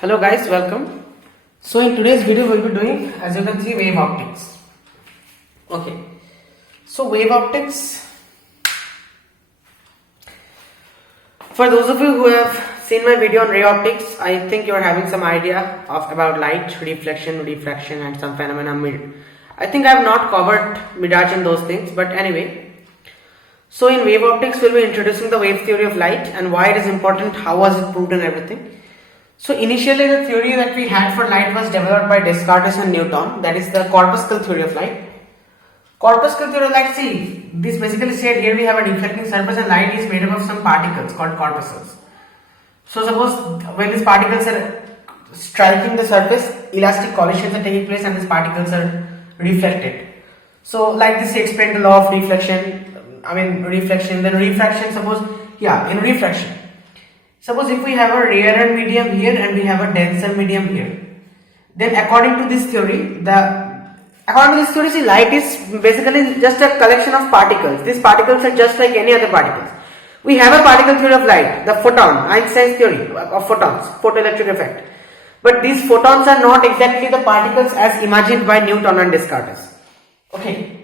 Hello guys, welcome. So in today's video we'll be doing, as you can see, wave optics. Okay, so wave optics, for those of you who have seen my video on ray optics, I think you are having some idea about light, reflection, refraction and some phenomena. I think I have not covered Mirage in those things, but anyway. So in wave optics we'll be introducing the wave theory of light and why it is important, how was it proved and everything. So initially the theory that we had for light was developed by Descartes and Newton, that is the corpuscle theory of light. Corpuscle theory of light, see, this basically said here we have a reflecting surface and light is made up of some particles called corpuscles. So suppose when these particles are striking the surface, elastic collisions are taking place and these particles are reflected. So like this explained the law of reflection, reflection, then refraction, in refraction. Suppose if we have a rarer medium here and we have a denser medium here, then according to this theory, see, light is basically just a collection of particles. These particles are just like any other particles. We have a particle theory of light, the photon, Einstein's theory of photons, photoelectric effect. But these photons are not exactly the particles as imagined by Newton and Descartes. Okay.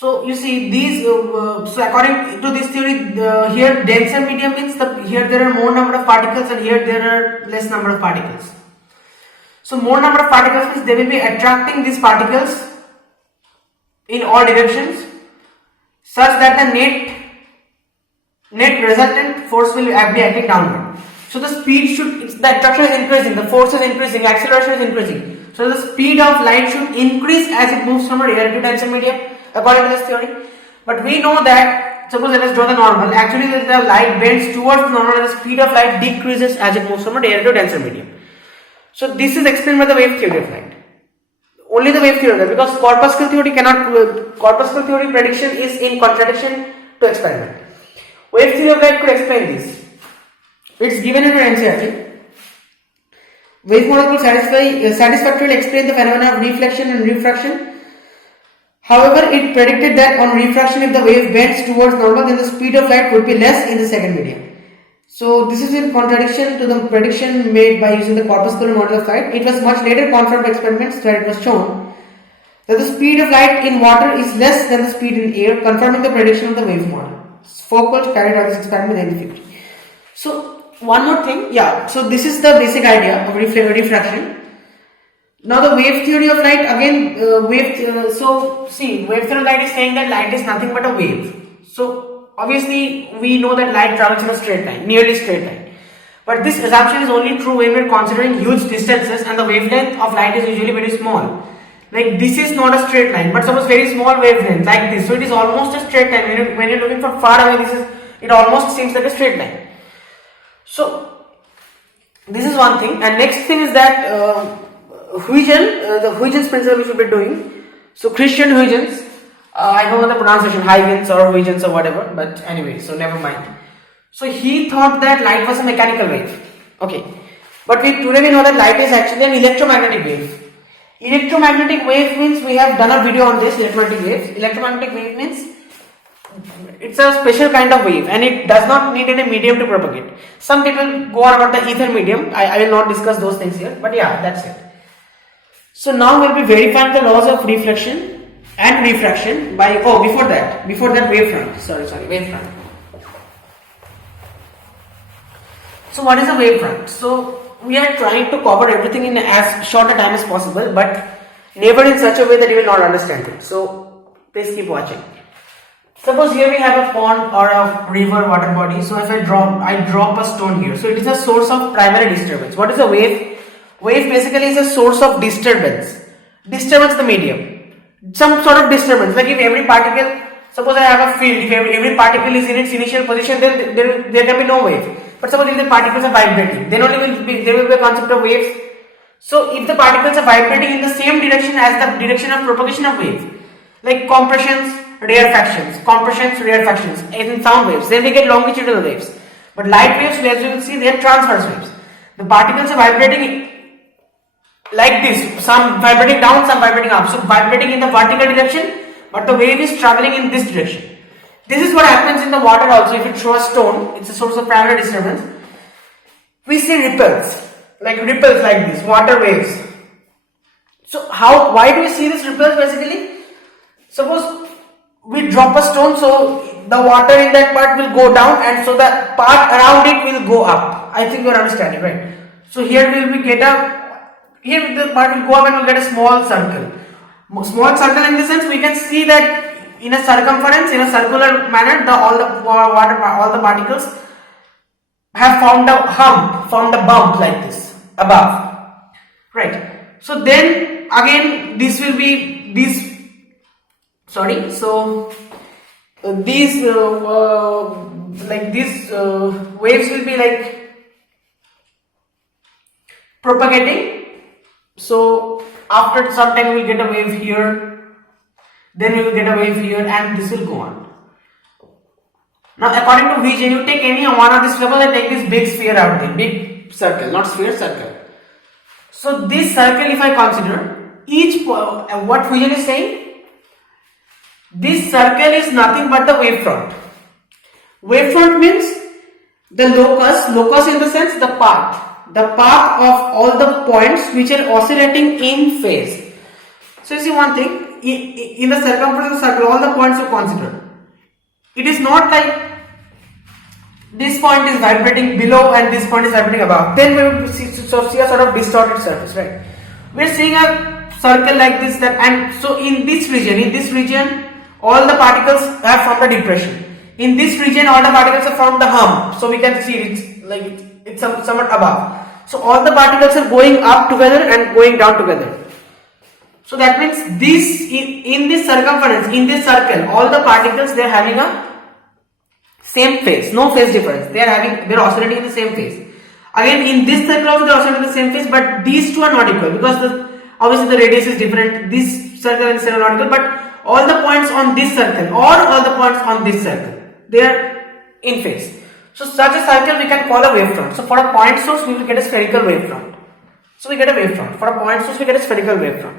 So you see these. So according to this theory, here denser medium means here there are more number of particles and here there are less number of particles. So more number of particles means they will be attracting these particles in all directions, such that the net resultant force will be acting downward. So the speed the attraction is increasing, the force is increasing, acceleration is increasing. So the speed of light should increase as it moves from a rare to denser medium, according to this theory. But we know that, suppose let us draw the normal, actually the light bends towards the normal and the speed of light decreases as it moves from a rare to denser medium. So this is explained by the wave theory of light. Only the wave theory, because corpuscle theory prediction is in contradiction to experiment. Wave theory of light could explain this. It's given in an NCERT. Wave model could satisfactorily explain the phenomena of reflection and refraction. However, it predicted that on refraction, if the wave bends towards normal, then the speed of light would be less in the second medium. So this is in contradiction to the prediction made by using the corpuscular model of light. It was much later confirmed by experiments where it was shown that the speed of light in water is less than the speed in air, confirming the prediction of the wave model. Foucault carried out this experiment in 1950. So one more thing, so this is the basic idea of refraction. Now the wave theory of light, again, wave theory of light is saying that light is nothing but a wave. So obviously we know that light travels in a straight line, nearly straight line. But this assumption is only true when we are considering huge distances and the wavelength of light is usually very small. Like this is not a straight line, but suppose very small wavelength like this, so it is almost a straight line. When you're looking from far away, it almost seems like a straight line. So this is one thing, and next thing is that the Huygens principle we should be doing. So Christian Huygens, I don't know the pronunciation, Huygens or Huygens or whatever, but anyway, so never mind. So he thought that light was a mechanical wave. Okay, but today we know that light is actually an electromagnetic wave. Electromagnetic wave means, we have done a video on this, electromagnetic waves. Electromagnetic wave means it's a special kind of wave and it does not need any medium to propagate. Some people go on about the ether medium. I will not discuss those things here, but that's it. So now we'll be verifying the laws of reflection and refraction by, before that wavefront. Wavefront. So what is a wavefront? So we are trying to cover everything in as short a time as possible, but never in such a way that you will not understand it. So please keep watching. Suppose here we have a pond or a river, water body. So if I drop a stone here. So it is a source of primary disturbance. What is a wave? Wave basically is a source of disturbance. Disturbance the medium. Some sort of disturbance. Like if every particle, suppose I have a field, if every particle is in its initial position, then there can be no wave. But suppose if the particles are vibrating, then only there will be a concept of waves. So if the particles are vibrating in the same direction as the direction of propagation of wave, like compressions, rarefactions, in sound waves, then we get longitudinal waves. But light waves, as you will see, they are transverse waves. The particles are vibrating like this, some vibrating down, some vibrating up. So vibrating in the vertical direction, but the wave is traveling in this direction. This is what happens in the water also. If you throw a stone, it's a source of primary disturbance. We see ripples. like ripples like this, water waves. So why do we see these ripples basically? Suppose we drop a stone, so the water in that part will go down, and so the part around it will go up. I think you are understanding, right? So here here the part will go up and we'll get a small circle. Small circle in the sense we can see that in a circumference, in a circular manner, all the particles have formed a bump like this above, right? So then again this will be this. Sorry, so these waves will be like propagating. So after some time we will get a wave here, then we will get a wave here, and this will go on. Now according to Vigen, you take any one of these levels and take this big sphere out there, big circle, not sphere, circle. So this circle, if I consider what Vigen is saying, this circle is nothing but the wavefront. Wavefront means the locus in the sense the path of all the points which are oscillating in phase. So you see one thing, in the circumference of the circle, all the points you consider. It is not like this point is vibrating below and this point is vibrating above. Then we will see a sort of distorted surface, right? We are seeing a circle like this, and so in this region, all the particles have formed a depression. In this region, all the particles have formed the hump. So we can see it's somewhat above. So all the particles are going up together and going down together. So that means in this circumference, in this circle, all the particles, they are having a same phase, no phase difference. They are oscillating in the same phase. Again, in this circle also they are oscillating in the same phase, but these two are not equal because obviously the radius is different. This circle and circle are not equal, but all the points on this circle or all the points on this circle, they are in phase. So such a circle we can call a wavefront. So for a point source we will get a spherical wavefront. So we get a wavefront. For a point source we get a spherical wavefront.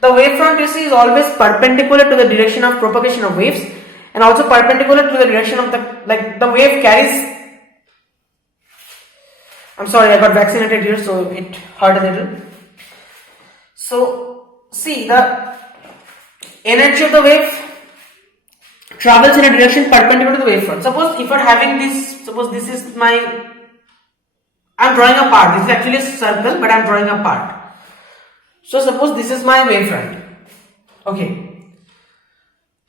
The wavefront you see is always perpendicular to the direction of propagation of waves, and also perpendicular to the direction of the wave carries. I'm sorry, I got vaccinated here, so it hurt a little. So see, the energy of the wave travels in a direction perpendicular to the wavefront. Suppose if you are having this, suppose this is I'm drawing a part. This is actually a circle, but I'm drawing a part. So suppose this is my wavefront. Okay.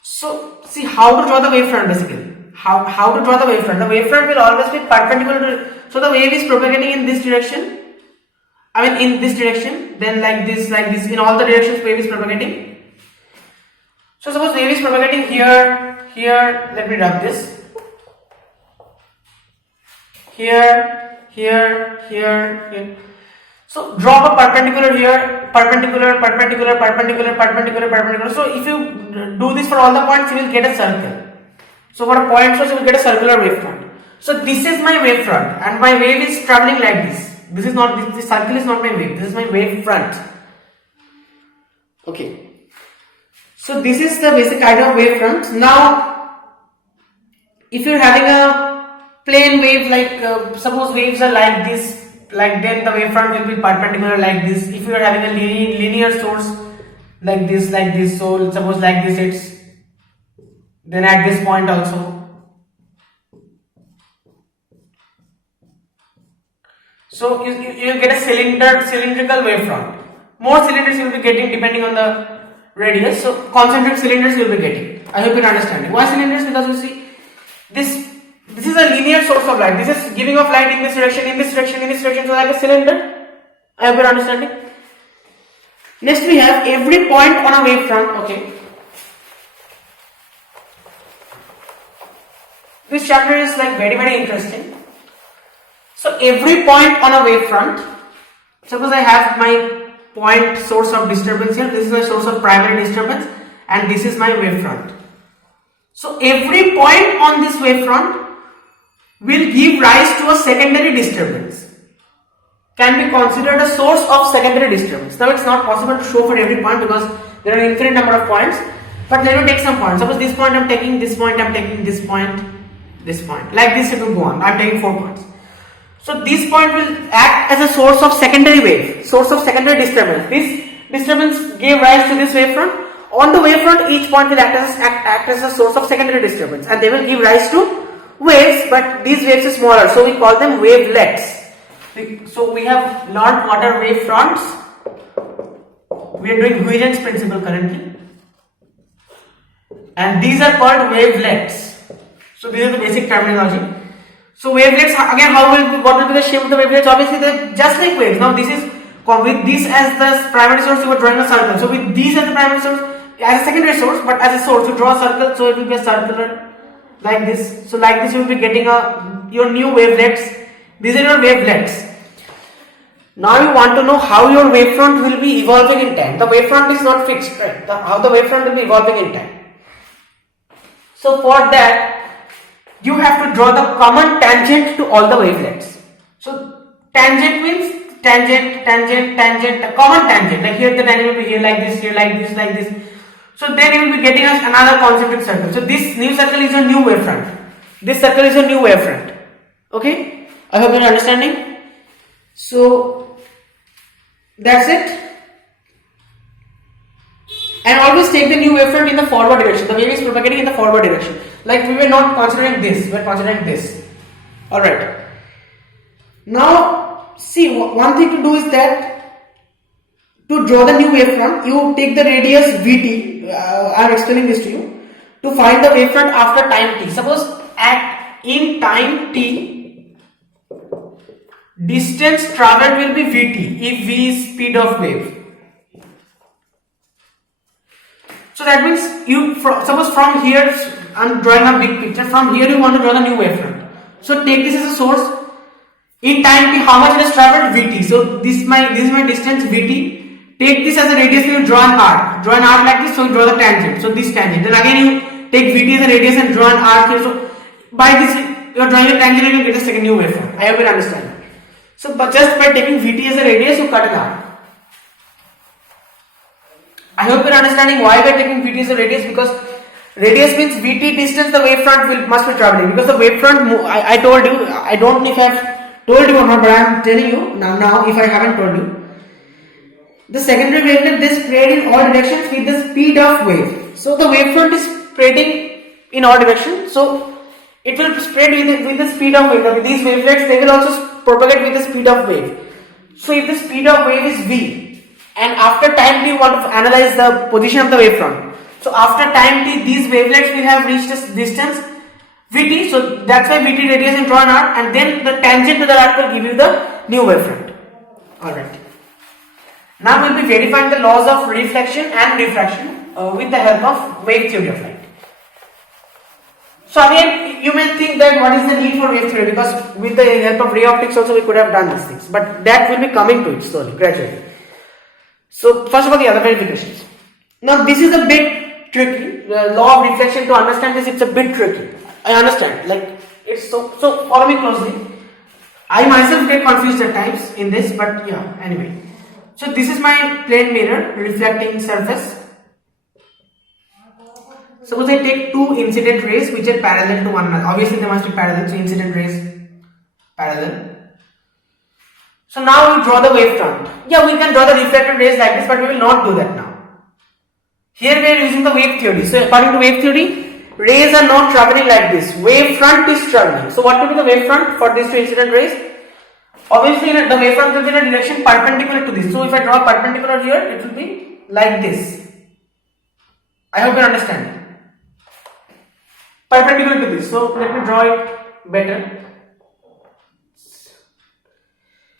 So see how to draw the wavefront basically. How to draw the wavefront? The wavefront will always be perpendicular to. So the wave is propagating in this direction. In this direction. Then like this. In all the directions, wave is propagating. So suppose wave is propagating here. Let me rub this. Here. So drop a perpendicular here, perpendicular. So if you do this for all the points, you will get a circle. So for a point source, you will get a circular wavefront. So this is my wavefront, and my wave is traveling like this. This circle is not my wave. This is my wavefront. Okay. So this is the basic idea of wavefront. Now, if you are having a plane wave, suppose waves are like this. Then the wavefront will be perpendicular like this. If you are having a linear source like this, so suppose like this it's, then at this point also. So you get a cylindrical wavefront. More cylinders you will be getting depending on the radius. So concentric cylinders you will be getting. I hope you are understanding. Why cylinders? Because you see this is a linear source of light. This is giving off light in this direction, so like a cylinder. I hope you are understanding. Next we have every point on a wavefront. Okay. This chapter is very interesting. So every point on a wavefront, suppose I have my point source of disturbance here. This is my source of primary disturbance, and this is my wavefront. So every point on this wavefront will give rise to a secondary disturbance, can be considered a source of secondary disturbance. Now it's not possible to show for every point because there are an infinite number of points, but let me take some points. Suppose this point I'm taking, this point I'm taking, this point, like this it will go on. I'm taking 4 points. So this point will act as a source of secondary wave, source of secondary disturbance. This disturbance gave rise to this wavefront. On the wavefront, each point will act as a source of secondary disturbance, and they will give rise to waves, but these waves are smaller, so we call them wavelets. So we have learned what are wavefronts. We are doing Huygens principle currently, and these are called wavelets. So these are the basic terminology. So wavelets, again, what will be the shape of the wavelets? Obviously, they're just like waves. Now this is with this as the primary source, you are drawing a circle. So with these as the primary source, as a secondary source, but as a source, you draw a circle, so it will be a circular like this. So like this, you will be getting your new wavelets. These are your wavelets. Now you want to know how your wavefront will be evolving in time. The wavefront is not fixed, right? How the wavefront will be evolving in time. So for that, you have to draw the common tangent to all the wavelets. So tangent means tangent, a common tangent. Like here the tangent will be here like this, here like this, like this. So then you will be getting us another concentric circle. So this new circle is a new wavefront. This circle is a new wavefront. Okay? I hope you are understanding. So that's it. And always take the new wavefront in the forward direction. The wave is propagating in the forward direction. Like we were not considering this, we are considering this. Alright. Now, see, one thing to do is that to draw the new wavefront, you take the radius Vt. I am explaining this to you. To find the wavefront after time t. Suppose in time t, distance traveled will be Vt, if v is speed of wave. So that means suppose from here, I am drawing a big picture. From here you want to draw the new wavefront. So take this as a source. In time t, how much it has traveled? Vt. So this is my distance Vt. Take this as a radius, you draw an arc. Draw an arc like this, so you draw the tangent. So this tangent. Then again you take Vt as a radius and draw an arc here. So by this you are drawing a tangent and you get a second new wavefront. I hope you understand. So but just by taking Vt as a radius, you cut an arc. I hope you are understanding why we are taking Vt as a radius, because radius means Vt distance the wavefront must be traveling, because the wavefront, I told you, I don't know if I have told you or not, but I am telling you now if I haven't told you. The secondary wavelet, they spread in all directions with the speed of wave. So the wavefront is spreading in all directions, so it will spread with the speed of wave. With these wavelets, they will also propagate with the speed of wave. So if the speed of wave is v, and after time t you want to analyze the position of the wavefront. So after time t, these wavelets will have reached a distance Vt, so that's why Vt radius and draw an arc, and then the tangent to the arc will give you the new wavefront. Alright. Now we will be verifying the laws of reflection and diffraction with the help of wave theory of light. So again, you may think that what is the need for wave theory, because with the help of ray optics also we could have done these things, but that will be coming to it slowly, gradually. So first of all, the other verifications. Now this is a bit tricky. The law of reflection, to understand this, it's a bit tricky. I understand, like it's so follow me closely. I myself get confused at times in this, but yeah, anyway. So this is my plane mirror reflecting surface. Suppose I take two incident rays which are parallel to one another. Obviously they must be parallel, so incident rays parallel. So now we draw the wavefront. Yeah, we can draw the reflected rays like this, but we will not do that now. Here we are using the wave theory. So according to wave theory, rays are not traveling like this. Wavefront is traveling. So what will be the wavefront for these two incident rays? Obviously the wavefront will be in a direction perpendicular to this. So if I draw perpendicular here, it will be like this. I hope you understand. Perpendicular to this. So let me draw it better.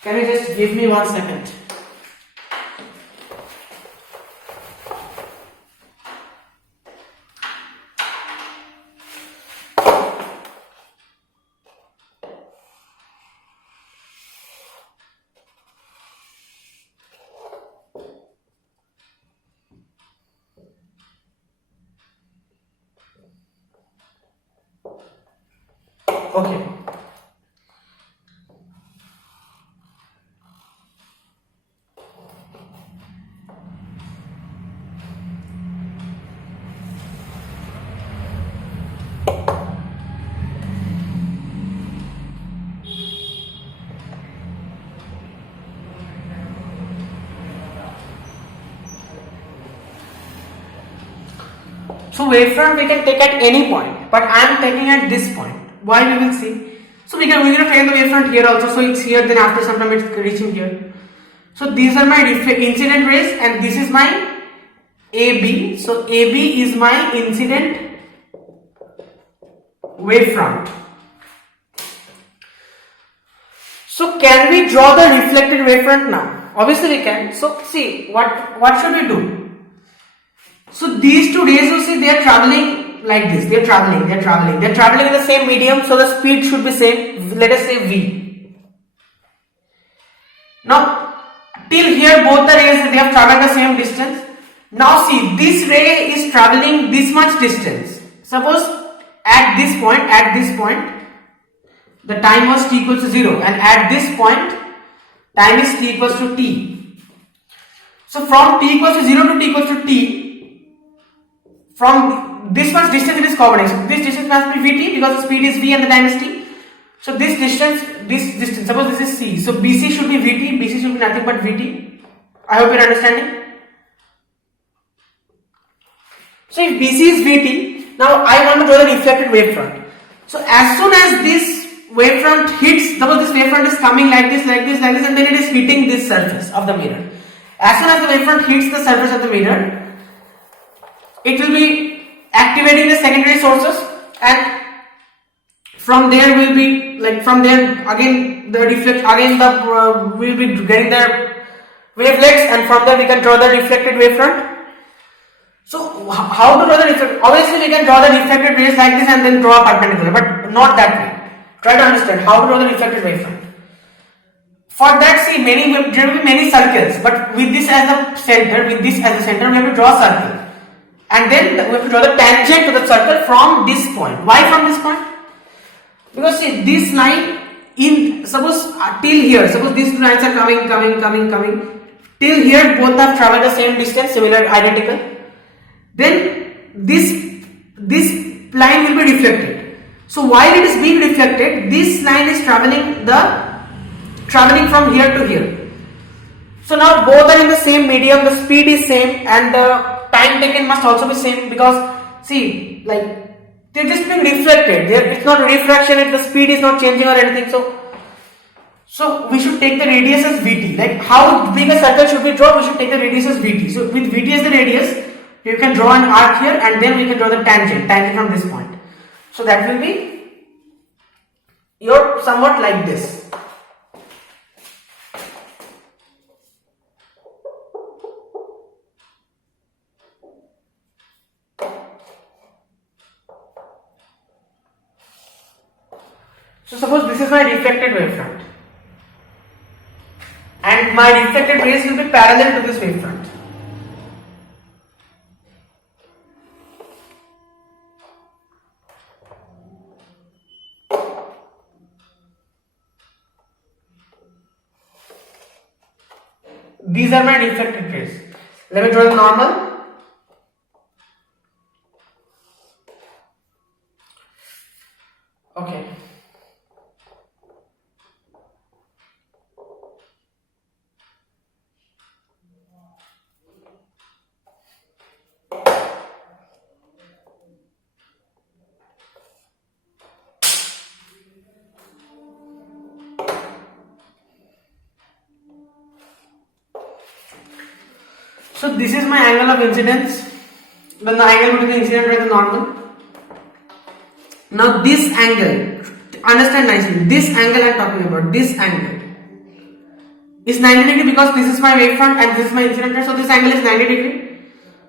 Can you just give me 1 second? Okay. So wavefront we can take at any point, but I am taking at this point. Why, we will see. So we're going to take the wavefront here also. So it's here, then after some time it's reaching here. So these are my incident rays, and this is my AB. So AB is my incident wavefront. So can we draw the reflected wavefront now? Obviously we can. So see, what should we do? So these two rays, you see, they are traveling like this. They are traveling in the same medium. So the speed should be same. Let us say V. Now till here both the rays, they have traveled the same distance. Now see, this ray is traveling this much distance. Suppose at this point the time was t equals to 0, and at this point time is t equals to t. So from t equals to 0 to t equals to t, from this much distance it is covering. So this distance must be vt because the speed is v and the time is t. So this distance, suppose this is c. So bc should be vt, bc should be nothing but vt. I hope you are understanding. So if bc is vt, now I want to draw the reflected wavefront. So as soon as this wavefront hits, suppose this wavefront is coming like this, and then it is hitting this surface of the mirror. As soon as the wavefront hits the surface of the mirror, it will be activating the secondary sources, and from there will be again the reflect, we'll be getting the wavelets, and from there we can draw the reflected wavefront. So how to draw the reflected? Obviously we can draw the reflected rays like this and then draw a perpendicular, but not that way. Try to understand how to draw the reflected wavefront. For that, see, there will be many circles, but with this as the center, we have to draw a circle, and then we have to draw the tangent to the circle from this point. Why from this point? Because see, this line suppose till here, suppose these two lines are coming till here, both have traveled the same distance, similar, identical. Then this line will be reflected. So while it is being reflected, this line is traveling from here to here. So now both are in the same medium, the speed is same, and the time taken must also be same, because see, like, they're just being reflected. It's not refraction, the speed is not changing or anything. So we should take the radius as Vt. Like how big a circle should be drawn, we should take the radius as Vt. So with Vt as the radius, you can draw an arc here, and then we can draw the tangent from this point. So that will be somewhat like this. So suppose this is my reflected wavefront, and my reflected rays will be parallel to this wavefront. These are my reflected rays. Let me draw the normal. Okay. So this is my angle of incidence, then the angle between the incident ray and the normal. Now this angle, understand nicely, this angle I am talking about, this angle is 90 degree because this is my wavefront and this is my incident ray, so this angle is 90 degree.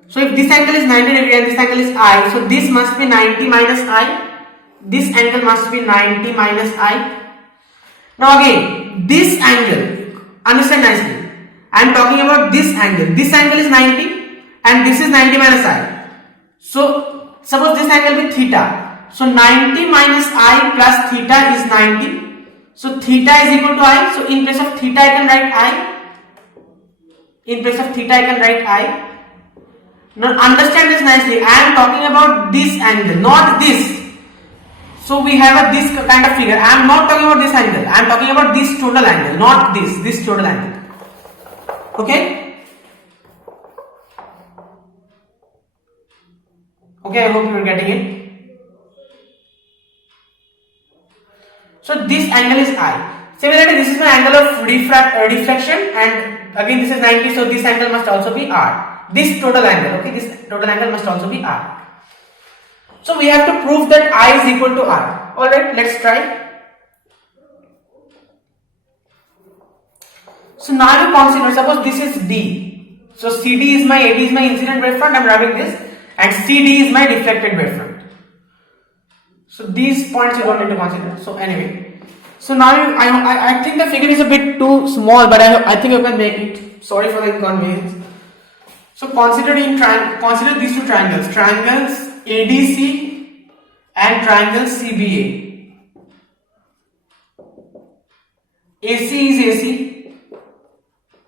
So if this angle is 90 degree and this angle is I, so this must be 90 minus I, this angle must be 90 minus I. Now again, this angle, understand nicely, I am talking about this angle is 90 and this is 90 minus I. So suppose this angle be theta, so 90 minus I plus theta is 90, so theta is equal to I, so in place of theta I can write I, Now understand this nicely, I am talking about this angle, not this. So we have this kind of figure, I am not talking about this angle, I am talking about this total angle, not this total angle. Okay? Okay, I hope you are getting it. So this angle is I. Similarly, this is my angle of reflection, and again this is 90, so this angle must also be R. This total angle, okay, this total angle must also be R. So we have to prove that I is equal to R. Alright, let's try. So now you consider, suppose this is D. So CD is my, AD is my incident wavefront, I am rubbing this, and CD is my reflected wavefront. So these points you don't need to consider. So anyway, so now I think the figure is a bit too small, but I think you can make it. Sorry for the inconvenience. So consider these two triangles ADC and triangle CBA. AC is AC,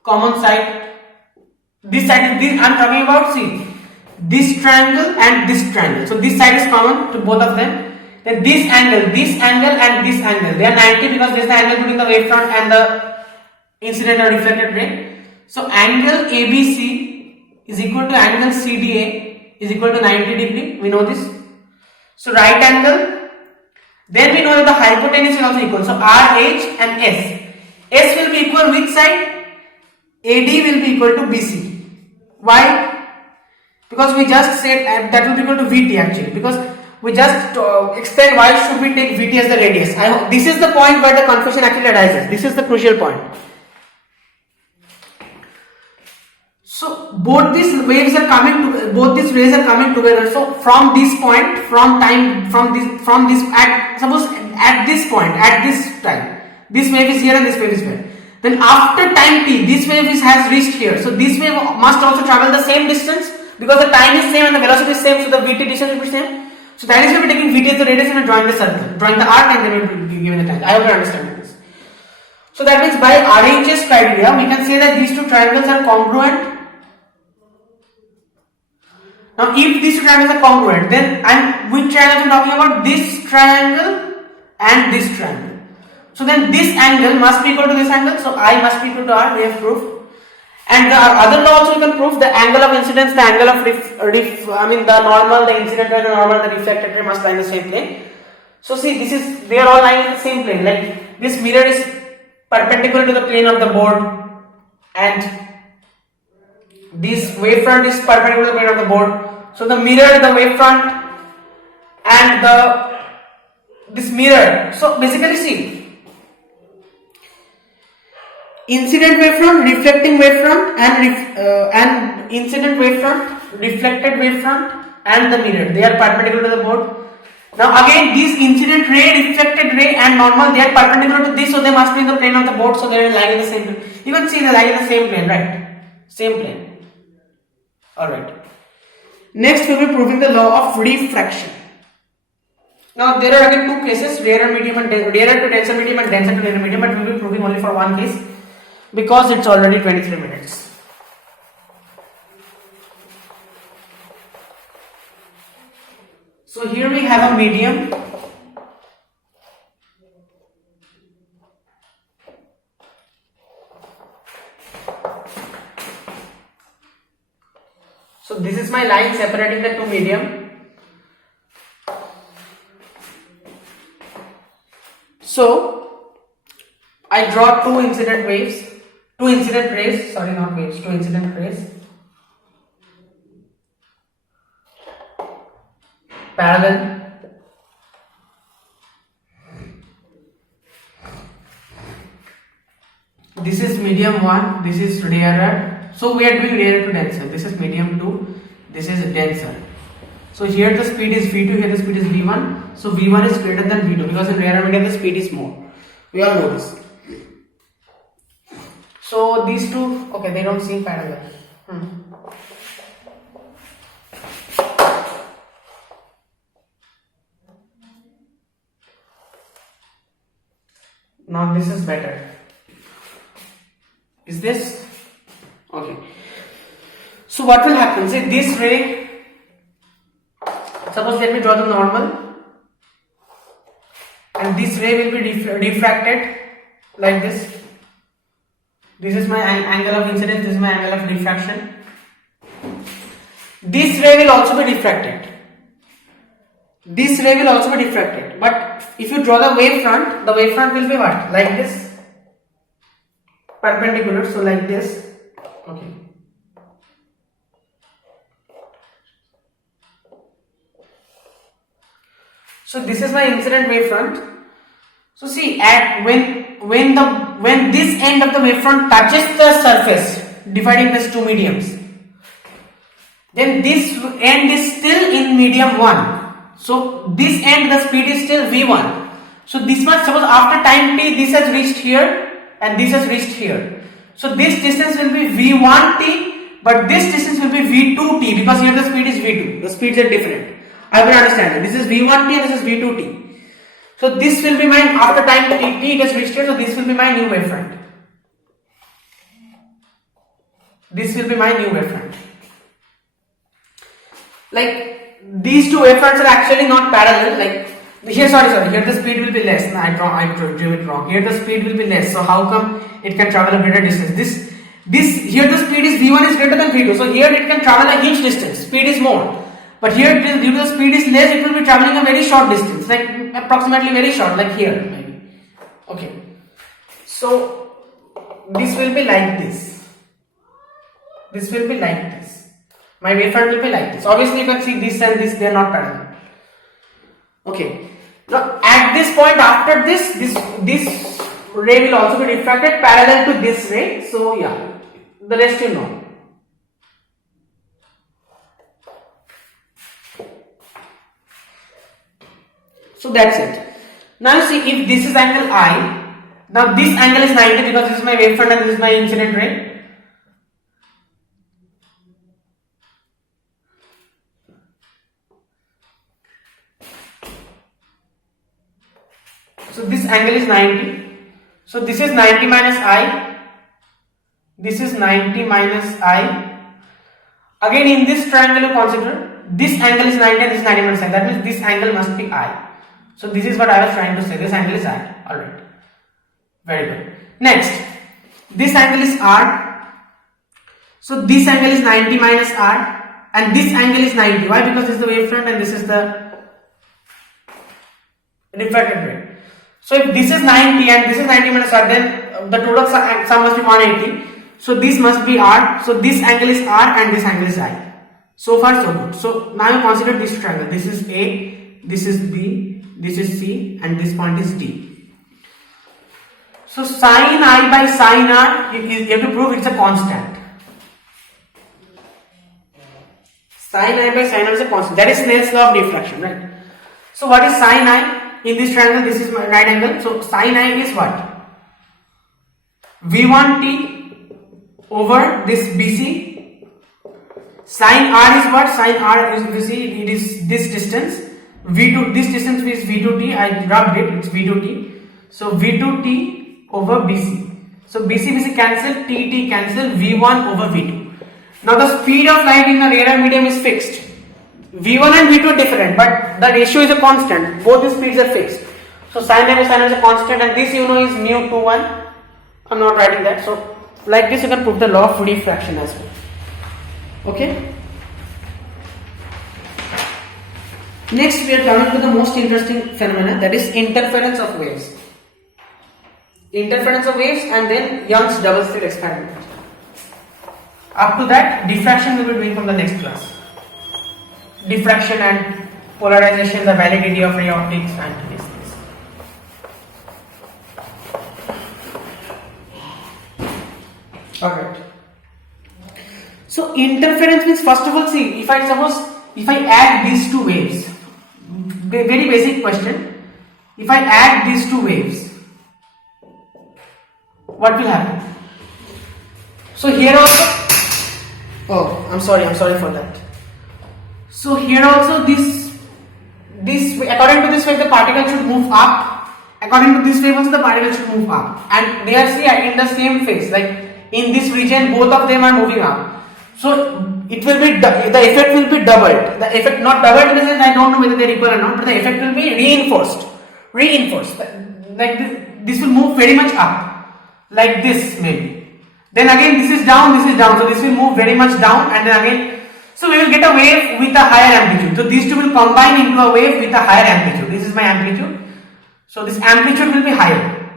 common side. This side is this. I am talking about, see, this triangle and this triangle. So this side is common to both of them. Then this angle and this angle, they are 90 because this is the angle between the wavefront and the incident or reflected ray. So angle ABC is equal to angle CDA is equal to 90 degree. We know this. So right angle. Then we know that the hypotenuse is also equal. So RH and S. S will be equal which side? AD will be equal to BC. Why? Because we just said that will be equal to VT actually. Because we just explained why should we take VT as the radius. I hope this is the point where the confusion actually arises. This is the crucial point. So both these rays are coming together. So from this point, suppose at this point, at this time, this wave is here and this wave is here. Then after time t, this wave has reached here. So this wave must also travel the same distance because the time is same and the velocity is same. So the VT distance will be same. So that is why we are taking VT as the radius and drawing the circle, drawing the arc, and then we will be given the time. I hope you understand this. So that means by RHS criteria, we can say that these two triangles are congruent. Now, if these two triangles are congruent, then which triangle I am talking about? This triangle and this triangle. So then this angle must be equal to this angle. So I must be equal to R. We have proved. And the other law also we can prove, the angle of incidence, the angle of the normal, the incident ray, the normal, the reflected ray must lie in the same plane. So see, they are all lying in the same plane. Like this mirror is perpendicular to the plane of the board, and this wavefront is perpendicular to the plane of the board. So the mirror, the wavefront, and this mirror. So basically, see. Incident wavefront, reflecting wavefront, and incident wavefront, reflected wavefront, and the mirror. They are perpendicular to the board. Now again, these incident ray, reflected ray, and normal, they are perpendicular to this, so they must be in the plane of the board. So they are lying in the same plane. You can see they lie in the same plane, right? Same plane. All right. Next, we will be proving the law of refraction. Now there are again two cases: rarer to denser medium and denser to rarer medium. But we will be proving only for one case, because it's already 23 minutes. So here we have a medium. So this is my line separating the two medium. So I draw two incident rays, parallel. This is medium 1, this is rarer. So we are doing rarer to denser. This is medium 2, this is denser. So here the speed is V2, here the speed is V1. So V1 is greater than V2 because in rarer medium the speed is more. We all know this. So these two, okay, they don't seem parallel. Now this is better. Is this? Okay. So what will happen? Say this ray, suppose let me draw the normal, and this ray will be refracted like this. This is my angle of incidence, this is my angle of refraction. This ray will also be refracted. this ray will also be diffracted. But if you draw the wavefront will be what? Like this, perpendicular. So like this. Okay. So this is my incident wavefront. So see, at when this end of the wavefront touches the surface dividing these two mediums, then this end is still in medium 1. So this end the speed is still v1. So this much, suppose after time t this has reached here and this has reached here. So this distance will be v1t, but this distance will be v2t, because here the speed is v2. The speeds are different. I will understand it. This is v1t and this is v2t. So this will be my, after time t it has reached here, so this will be my new wavefront. This will be my new wavefront. Like these two wavefronts are actually not parallel. Like here, sorry, here the speed will be less. No, I drew it wrong. Here the speed will be less. So how come it can travel a greater distance? This here the speed is v1 is greater than v2. So here it can travel a huge distance. Speed is more. But here, due to the speed is less, it will be traveling a very short distance, like approximately very short, like here maybe. Okay. So this will be like this. This will be like this. My wavefront will be like this. Obviously, you can see this and this, they are not parallel. Okay. Now at this point, after this ray will also be refracted parallel to this ray. So yeah, the rest you know. So that's it. Now you see, if this is angle I, now this angle is 90 because this is my wavefront and this is my incident ray. So this angle is 90. So this is 90 minus I. This is 90 minus I. Again in this triangle you consider, this angle is 90 and this is 90 minus I. That means this angle must be I. So this is what I was trying to say. This angle is I. Alright. Very good. Next, this angle is R. So this angle is 90 minus R and this angle is 90. Why? Because this is the wavefront and this is the refracted ray. So if this is 90 and this is 90 minus R, then the total sum must be 180. So this must be R. So this angle is R and this angle is I. So far so good. So now you consider this triangle. This is A, this is B, this is C and this point is D. So sin I by sin R, you have to prove it's a constant. Sin I by sin R is a constant. That is Snell's law of diffraction, right? So what is sin I? In this triangle, this is my right angle. So sin I is what? V1t over this BC. Sin R is what? Sin R is, you see, it is this distance. V2, this distance is V2t. I rubbed it. It's V2t. So V2t over BC. So BC cancel. TT cancel. V1 over V2. Now the speed of light in the radar medium is fixed. V1 and V2 are different, but the ratio is a constant. Both the speeds are fixed. So sin A by sin R is a constant, and this you know is mu 2 1. I'm not writing that. So like this you can prove the law of diffraction as well. Okay. Next we are coming to the most interesting phenomenon, that is interference of waves. Interference of waves and then Young's double slit experiment. Up to that, diffraction we will be doing from the next class. Diffraction and polarization, the validity of ray optics and these things. Alright. So interference means, first of all, see, if I add these two waves, very basic question, if I add these two waves, what will happen? So here also, oh, I'm sorry for that. So here also this according to this wave the particle should move up. According to this wave also the particle should move up, and they are in the same phase. Like in this region, both of them are moving up. So it will be the effect will be doubled. The effect not doubled in the sense I don't know whether they are equal or not, but the effect will be reinforced. Like this will move very much up, like this maybe. Then again this is down, so this will move very much down, and then again. So we will get a wave with a higher amplitude. So these two will combine into a wave with a higher amplitude. This is my amplitude. So this amplitude will be higher.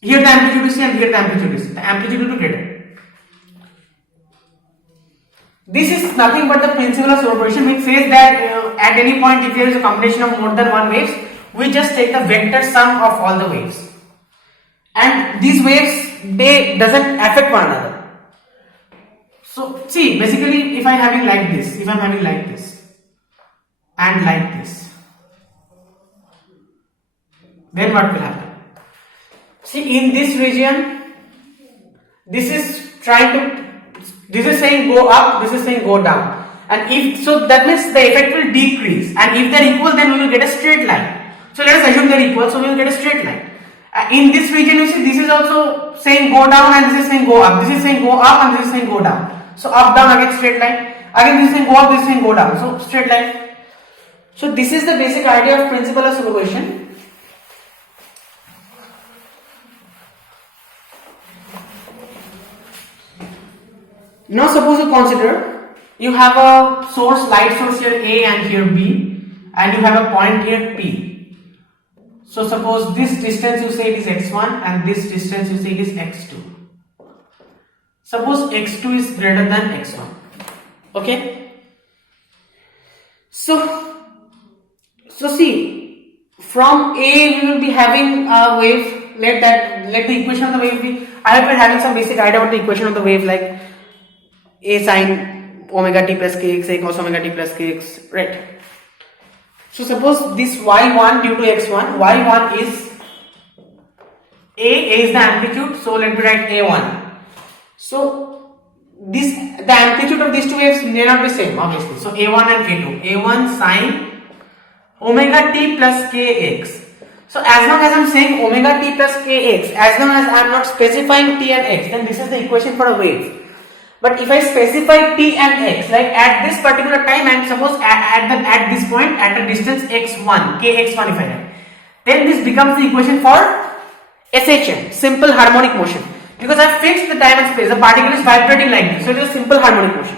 Here the amplitude is C and here the amplitude is C. The amplitude will be greater. This is nothing but the principle of superposition, which says that at any point if there is a combination of more than one waves, we just take the vector sum of all the waves. And these waves, they doesn't affect one another. So see, basically if I am having like this, and like this, then what will happen? See, in this region, this is saying go up, this is saying go down, and if so, that means the effect will decrease, and if they are equal, then we will get a straight line. So let us assume they are equal, so we will get a straight line. In this region, you see, this is also saying go down, and this is saying go up. This is saying go up, and this is saying go down. So up, down, again straight line. Again this is saying go up, this is saying go down. So straight line. So this is the basic idea of principle of superposition. Now suppose you consider you have a source, light source here A and here B, and you have a point here P. So suppose this distance you say it is x1 and this distance you say it is x2. Suppose x2 is greater than x1. Okay. So see, from A we will be having a wave. Let the equation of the wave be. I have been having some basic idea about the equation of the wave, like A sine omega t plus kx, A cos omega t plus kx, right? So suppose this y1 due to x1, y1 is A is the amplitude, so let me write A1. So the amplitude of these two waves may not be same, obviously. So A1 and A2, A1 sine omega t plus kx. So as long as I am saying omega t plus kx, as long as I am not specifying t and x, then this is the equation for a wave. But if I specify t and x, like at this particular time, and suppose at this point at a distance x1, kx1 if I have, then this becomes the equation for SHM, simple harmonic motion. Because I fixed the time and space, the particle is vibrating like this, so it is a simple harmonic motion.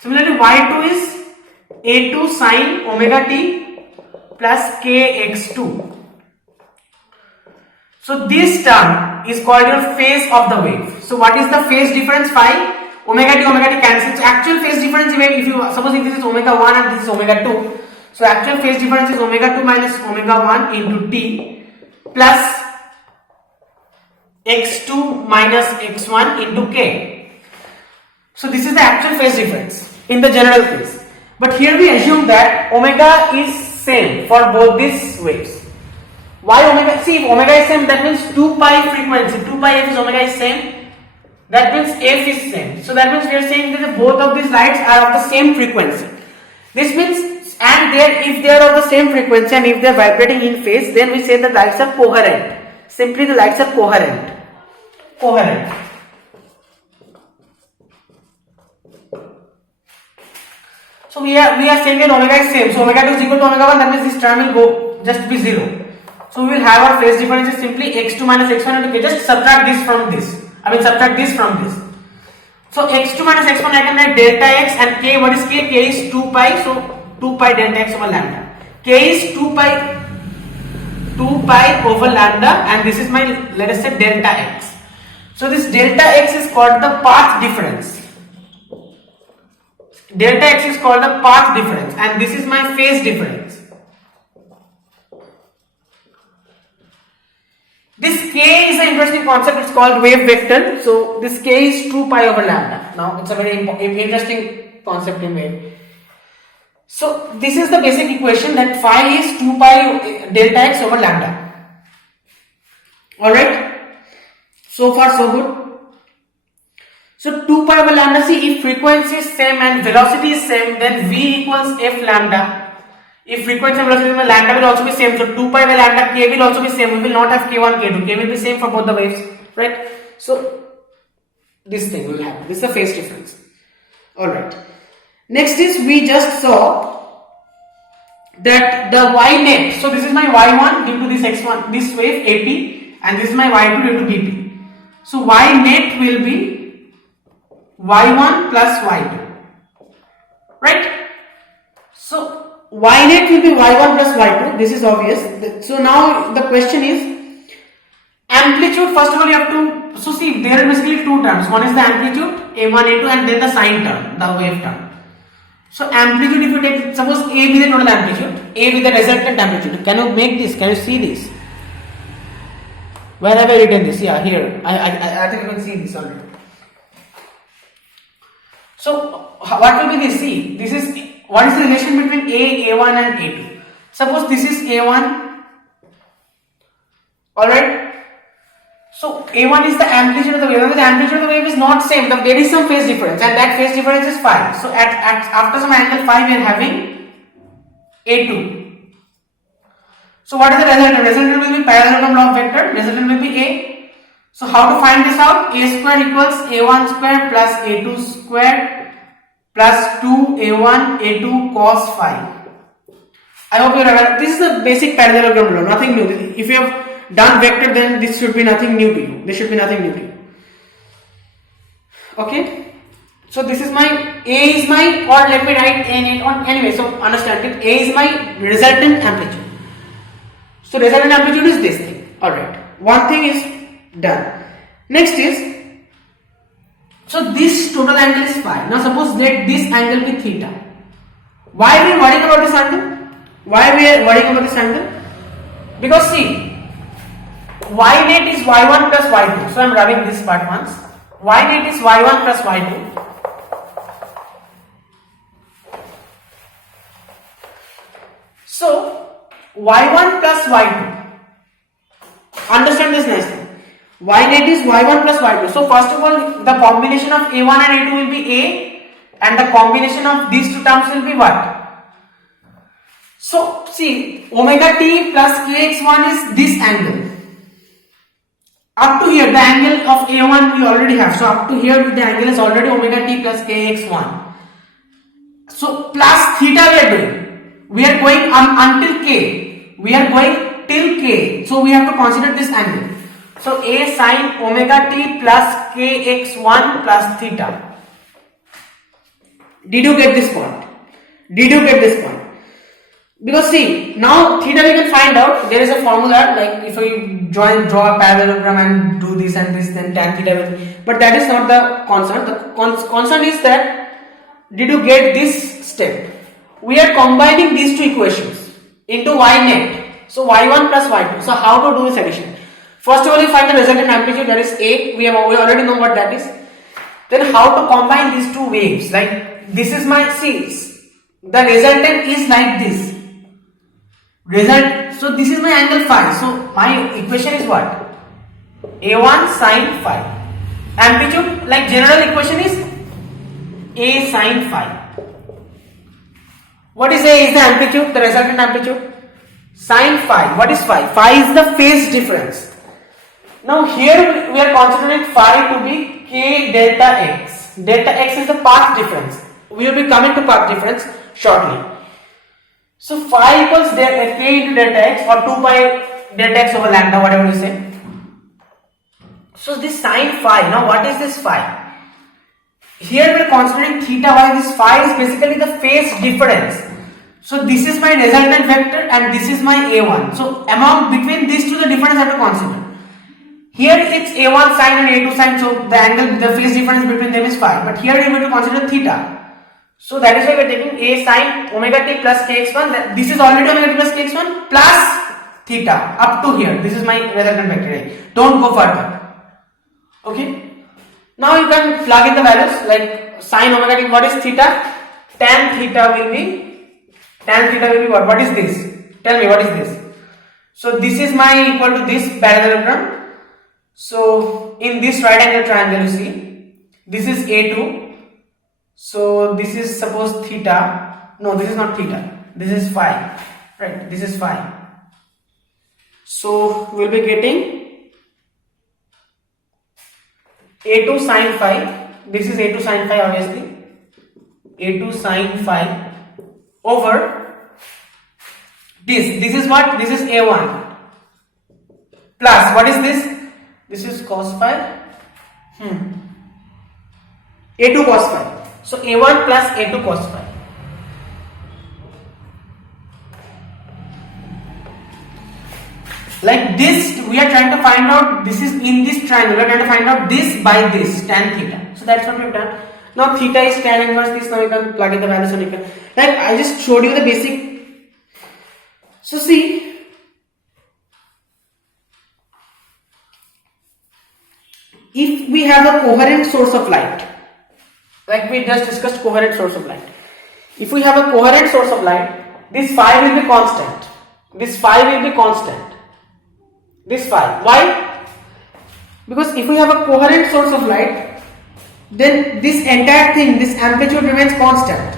Similarly, y2 is A2 sine omega t plus kx2. So this term is called your phase of the wave. So what is the phase difference? Phi. Omega t cancels. Actual phase difference, if you suppose if this is omega 1 and this is omega 2, so actual phase difference is omega 2 minus omega 1 into t plus x2 minus x1 into k. So this is the actual phase difference in the general case. But here we assume that omega is same for both these waves. Why omega? See, if omega is same, that means 2 pi frequency, 2 pi f is omega is same, that means f is same. So that means we are saying that both of these lights are of the same frequency. This means, and if they are of the same frequency and if they are vibrating in phase, then we say the lights are coherent. Simply the lights are coherent. So we are saying that omega is same. So omega 2 is equal to omega 1, that means this term will go just be 0. So we will have our phase difference is simply x2 minus x1 into k. Just subtract this from this. Subtract this from this. So x2 minus x1 I can write delta x, and k, what is k? K is 2 pi. So 2 pi delta x over lambda. K is 2 pi over lambda, and this is my, let us say, delta x. So this delta x is called the path difference. Delta x is called the path difference, and this is my phase difference. This k is an interesting concept, it's called wave vector. So this k is 2 pi over lambda. Now it's a very interesting concept in wave. So this is the basic equation, that phi is 2 pi delta x over lambda. Alright, so far so good. So 2 pi over lambda, see, if frequency is same and velocity is same, then v equals f lambda. If frequency and velocity, lambda will also be same. So 2 pi by lambda, k will also be same. We will not have k1, k2. K will be same for both the waves, right? So this thing will happen. This is the phase difference. Alright. Next is, we just saw that the y net. So this is my y1 due to this x1, this wave AP, and this is my y2 due to BP. So y net will be y1 plus y2. right? So y net will be y1 plus y2. This is obvious. So now the question is amplitude. First of all, you have to, so see, there are basically two terms. One is the amplitude, a1, a2, and then the sine term, the wave term. So amplitude, if you take, suppose A be the total amplitude, A be the resultant amplitude. Can you make this? Can you see this? Where have I written this? Yeah, here. I think you can see this already. So what will be this? See, this is, what is the relation between A, A1 and A2? Suppose this is A1, alright. So A1 is the amplitude of the wave. The amplitude of the wave is not same. There is some phase difference, and that phase difference is phi. So after some angle phi, we are having A2. So what is the resultant? Resultant will be parallelogram block vector. Resultant will be A. So how to find this out? A square equals A1 square plus A2 square plus 2A1 A2 cos phi. I hope you are aware. This is the basic parallelogram law. Nothing new. If you have done vector, then this should be nothing new to you. This should be nothing new to you. Okay. So this is my A is my, or let me write A net on, anyway. So understand it. A is my resultant amplitude. So resultant amplitude is this thing. Alright. One thing is done. Next is, so this total angle is phi. Now suppose let this angle be theta. Why are we worrying about this angle? Why are we worrying about this angle? Because see, y net is y1 plus y2. So I am rubbing this part once. Y net is y1 plus y2. So y1 plus y2. Understand this nicely. Y net is y1 plus y2. So first of all, the combination of a1 and a2 will be a, and the combination of these two terms will be what? So see, omega t plus kx1 is this angle. Up to here, the angle of A1 we already have. So up to here, the angle is already omega t plus kx1. So plus theta we are doing. We are going until k. We are going till k. So we have to consider this angle. So A sine omega t plus kx1 plus theta. Did you get this point? Did you get this point? Because see, now theta we can find out. There is a formula, like if we draw a parallelogram and do this and this, then tan theta will, but that is not the concern. The concern is that, did you get this step? We are combining these two equations into y net. So y1 plus y2. So how to do this addition? First of all, you find the resultant amplitude, that is A. We already know what that is. Then how to combine these two waves? Like this is my, see, the resultant is like this. So this is my angle phi. So my equation is what? A1 sine phi. Amplitude, like general equation is A sine phi. What is A? Is the amplitude, the resultant amplitude. Sine phi. What is phi? Phi is the phase difference. Now here we are considering phi to be k delta x. Delta x is the path difference. We will be coming to path difference shortly. So phi equals k into delta x, or 2 pi delta x over lambda, whatever you say. So this sine phi, now what is this phi? Here we are considering theta. Why? This phi is basically the phase difference. So this is my resultant vector and this is my a1. So among between these two, the difference I have to consider. Here it's a1 sine and a2 sine, so the angle, the phase difference between them is phi. But here we have to consider theta. So that is why we are taking a sine omega t plus kx1. This is already omega t plus kx1 plus theta up to here. This is my resultant vector. Don't go further. Okay. Now you can plug in the values, like sine omega t. What is theta? Tan theta will be what? What is this? Tell me, what is this? So this is my equal to this parallelogram. So in this right angle triangle, you see, this is a2. So this is suppose theta. No, this is not theta. This is phi. Right? This is phi. So we'll be getting a2 sine phi. This is a2 sine phi, obviously. a2 sine phi over this. This is what? This is a1 plus what is this? This is cos phi. a2 cos phi. So a1 plus a2 cos phi. we are trying to find out, this is in this triangle, we are trying to find out this by this, tan theta. So that's what we've done. Now theta is tan inverse this, now you can plug in the values and you can, like I just showed you the basic. So see, if we have a coherent source of light, like we just discussed coherent source of light. If we have a coherent source of light, this phi will be constant. This phi will be constant. This phi. Why? Because if we have a coherent source of light, then this entire thing, this amplitude remains constant.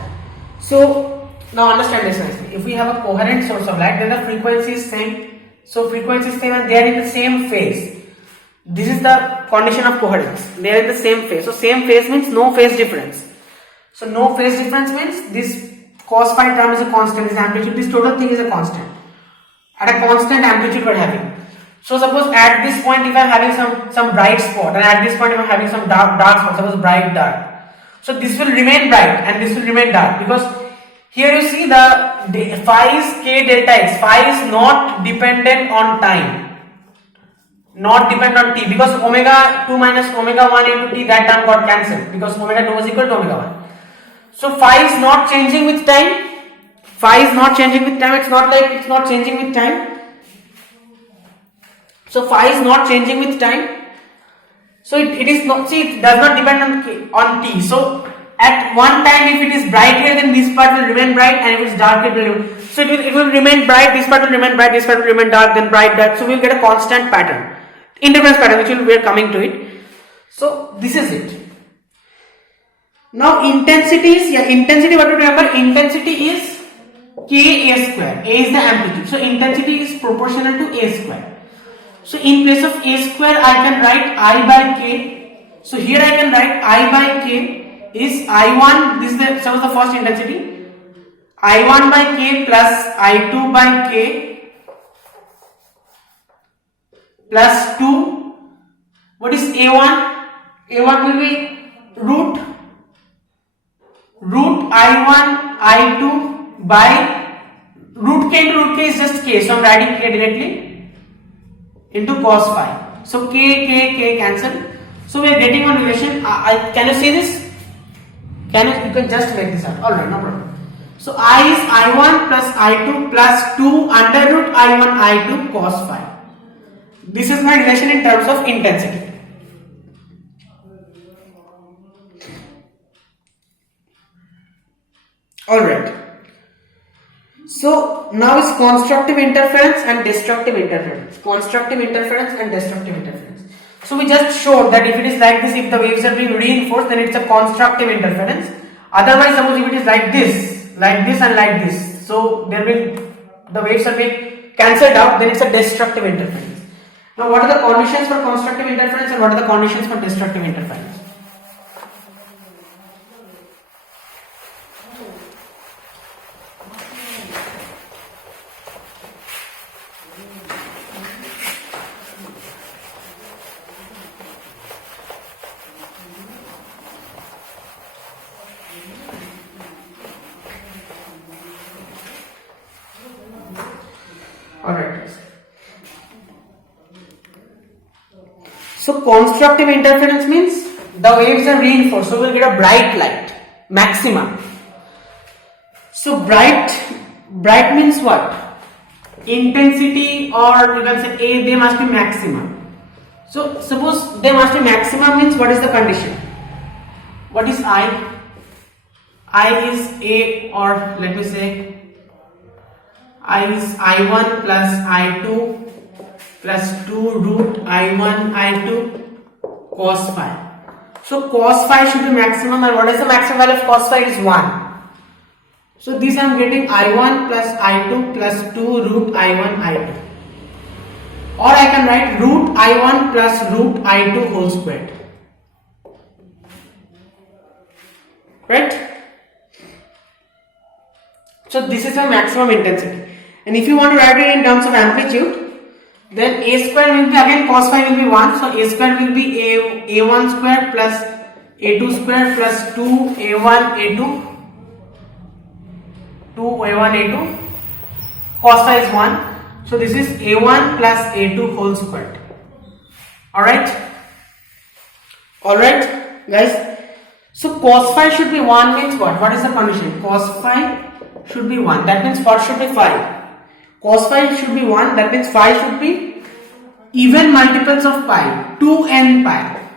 So now understand this nicely. If we have a coherent source of light, then the frequency is same. So frequency is same and they are in the same phase. This is the condition of coherence. They are in the same phase. So same phase means no phase difference. So no phase difference means this cos phi term is a constant, this amplitude, this total thing is a constant. At a constant amplitude we are having. So suppose at this point if I am having some bright spot, and at this point if I am having some dark spot, suppose bright dark. So this will remain bright and this will remain dark, because here you see the phi is k delta x. Phi is not dependent on time. Not depend on t, because omega 2 minus omega 1 into t, that term got cancelled because omega 2 is equal to omega 1. So phi is not changing with time. Phi is not changing with time. It's not like it's not changing with time. So phi is not changing with time. So it is not, see, it does not depend on t. So at one time if it is bright here, then this part will remain bright, and if it is dark it will remain. So it will remain bright, this part will remain bright, this part will remain dark, then bright, dark. So we will get a constant pattern. Interference pattern, which we are coming to it. So this is it. Now intensity is, intensity, what to remember, intensity is k a square. A is the amplitude. So intensity is proportional to a square. So in place of a square I can write I by k. So here I can write I by k is I1, this is the, suppose the first intensity, I1 by k plus I2 by k plus 2. What is A1? A1 will be root I1 I2 by root k into root k is just k, so I am writing k directly into cos phi. So k cancel. So we are getting one relation. Can you see this? You can just make this out. Alright, no problem. So I is I1 plus I2 plus 2 under root I1 I2 cos phi. This is my relation in terms of intensity. Alright. So now is constructive interference and destructive interference. Constructive interference and destructive interference. So we just showed that if it is like this, if the waves are being reinforced, then it's a constructive interference. Otherwise, suppose if it is like this and like this, so the waves are being cancelled out, then it's a destructive interference. Now what are the conditions for constructive interference and what are the conditions for destructive interference? Alright. So constructive interference means the waves are reinforced, so we'll get a bright light, maximum. So bright means what? Intensity, or you can say A, they must be maximum. So suppose they must be maximum means what is the condition? What is I? I is A, or let me say I is I1 plus I2 plus 2 root I1 I2 cos phi. So cos phi should be maximum, and what is the maximum value of cos phi? Is 1. So this I am getting I1 plus I2 plus 2 root I1 I2, or I can write root I1 plus root I2 whole squared, right? So this is my maximum intensity. And if you want to write it in terms of amplitude, then a square will be, again cos phi will be 1, so a square will be a1 square plus a2 square plus 2 a1 a2, 2 a1 a2, cos phi is 1. So this is a1 plus a2 whole squared. Alright guys. So cos phi should be 1 means what? What is the condition? Cos phi should be 1. That means phi should be phi. Cos phi should be 1. That means phi should be even multiples of pi. 2n pi.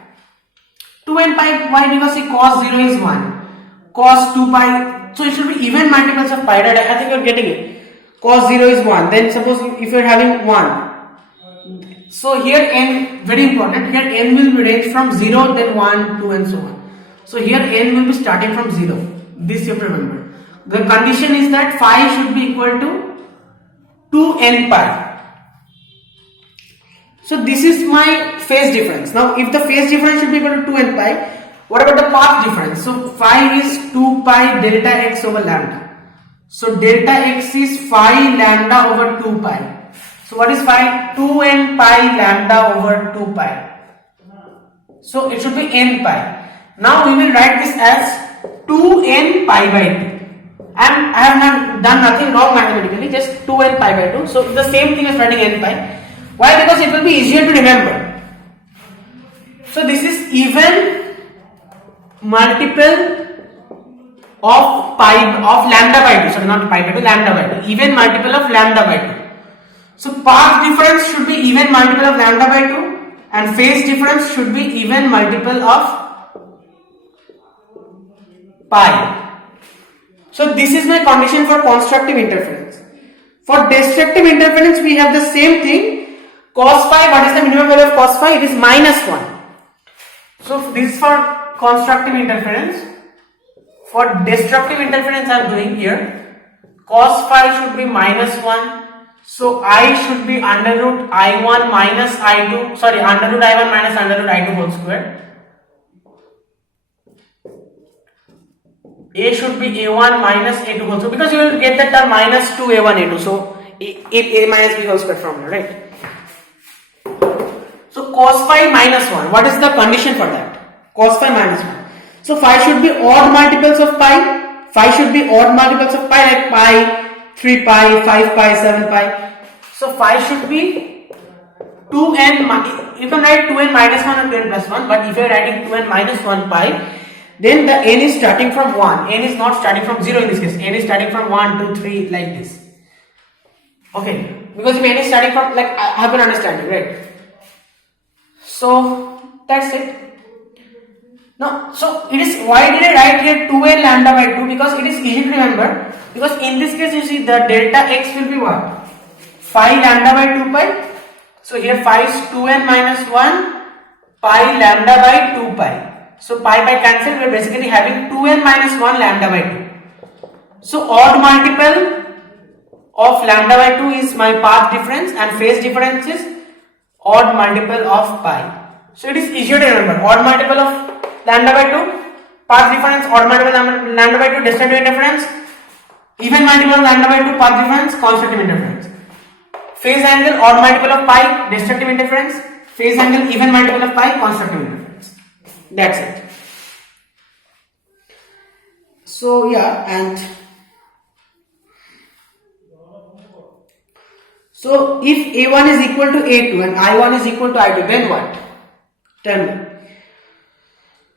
2n pi. Why? Because see, cos 0 is 1. Cos 2 pi. So it should be even multiples of pi. Right? I think you are getting it. Cos 0 is 1. Then suppose if you are having 1. So here n, very important, here n will be ranged from 0, then 1, 2 and so on. So here n will be starting from 0. This you have to remember. The condition is that phi should be equal to 2n pi. So this is my phase difference. Now if the phase difference should be equal to 2n pi, what about the path difference? So phi is 2 pi delta x over lambda. So delta x is phi lambda over 2 pi. So what is phi? 2n pi lambda over 2 pi. So it should be n pi. Now we will write this as 2n pi by 2. And I have not done nothing wrong mathematically, just 2n pi by 2. So the same thing as writing n pi. Why? Because it will be easier to remember. So this is even multiple of lambda by 2. Sorry, not pi by 2, lambda by 2. Even multiple of lambda by 2. So path difference should be even multiple of lambda by 2 and phase difference should be even multiple of pi. So this is my condition for constructive interference. For destructive interference we have the same thing. Cos phi, what is the minimum value of cos phi? It is minus 1. So this is for constructive interference. For destructive interference I am doing here. Cos phi should be minus 1. So I should be under root I1 minus I2, sorry, under root I1 minus under root I2 whole square. A should be A1 minus A2 whole square, because you will get that term minus 2A1 A2. So A minus B whole square from here, right? So cos phi minus 1. What is the condition for that? Cos phi minus 1. So phi should be odd multiples of pi. Phi should be odd multiples of pi, like pi, 3 pi, 5 pi, 7 pi. So phi should be 2n, you can write 2n minus 1 or 2n plus 1, but if you are writing 2n minus 1 pi, then the n is starting from 1. N is not starting from 0 in this case. N is starting from 1, 2, 3 like this. Okay, because if n is starting from, like, I have an understanding, right? So that's it. Now, so it is, why did I write here 2n lambda by 2? Because it is easy to remember. Because in this case you see the delta x will be what? Phi lambda by 2 pi. So here phi is 2n minus 1 pi lambda by 2 pi. So pi cancel, we are basically having 2n minus 1 lambda by 2. So odd multiple of lambda by 2 is my path difference and phase difference is odd multiple of pi. So it is easier to remember. Odd multiple of lambda by 2, path difference, odd multiple lambda by 2, destructive interference, even multiple of lambda by 2, path difference, constructive interference. Phase angle, odd multiple of pi, destructive interference, phase angle, even multiple of pi, constructive interference. That's it. So yeah, and so if A1 is equal to A2 and I1 is equal to I2, then what? Tell me.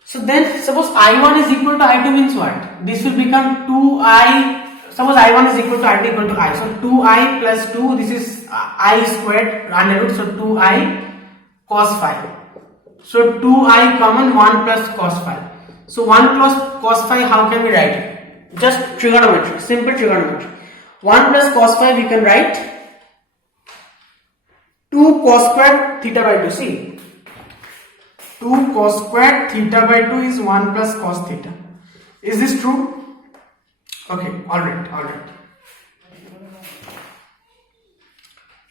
So then suppose I1 is equal to I2 means what? This will become 2I, suppose I1 is equal to I2 equal to I. So 2I plus 2, this is I squared under root, so 2I cos phi. So 2I common 1 plus cos phi. So 1 plus cos phi, how can we write it? Just trigonometry, simple trigonometry. 1 plus cos phi we can write 2 cos squared theta by 2. See, 2 cos squared theta by 2 is 1 plus cos theta. Is this true? Okay, alright.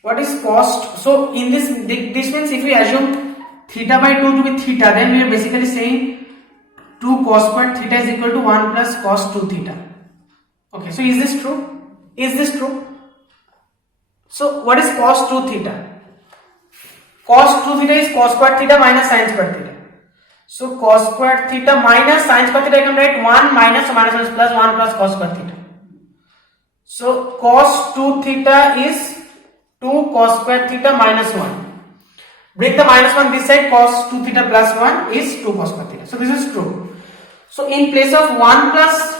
What is cos? So in this means if we assume theta by 2 to be theta, then we are basically saying 2 cos squared theta is equal to 1 plus cos 2 theta. Okay, so is this true? Is this true? So what is cos 2 theta? Cos 2 theta is cos squared theta minus sin squared theta. So cos squared theta minus sin squared theta, I can write 1 minus, so minus 1 plus 1 plus cos squared theta. So cos 2 theta is 2 cos square theta minus 1. Bring the minus 1 this side, cos 2 theta plus 1 is 2 cos square theta. So this is true. So in place of 1 plus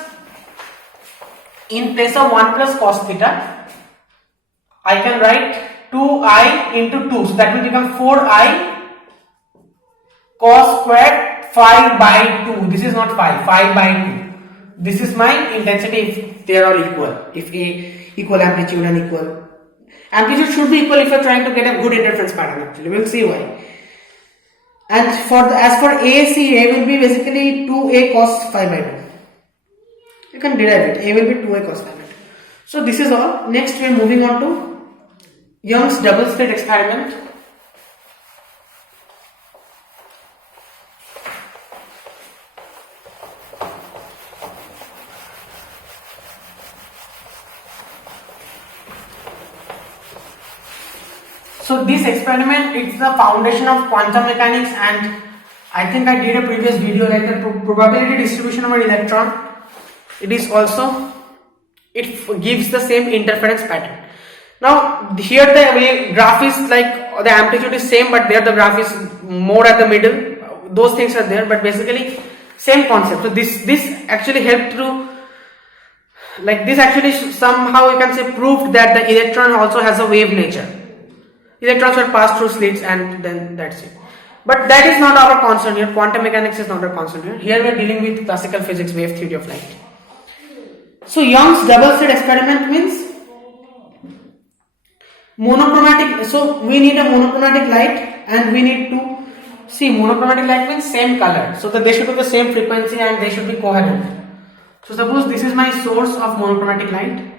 cos theta, I can write 2i into 2. So that will become 4i cos square 5 by 2. This is not 5 by 2. This is my intensity if they are all equal. If A equal amplitude and equal. Amplitude should be equal if you are trying to get a good interference pattern actually. We will see why. And as for A, see, A will be basically 2A cos 5 by 2. You can derive it. A will be 2A cos 5 by 2. So this is all. Next we are moving on to Young's double slit experiment. So this experiment, it's the foundation of quantum mechanics, and I think I did a previous video like the probability distribution of an electron. It is also, it gives the same interference pattern. Now here the wave graph is like the amplitude is same, but there the graph is more at the middle. Those things are there, but basically same concept. So this actually helped to, like this actually somehow you can say proved that the electron also has a wave nature. Electrons are passed through slits and then that's it. But that is not our concern here. Quantum mechanics is not our concern here. Here we are dealing with classical physics, wave theory of light. So Young's double slit experiment means monochromatic. So we need a monochromatic light and we need to see monochromatic light means same color. So that they should be the same frequency and they should be coherent. So suppose this is my source of monochromatic light,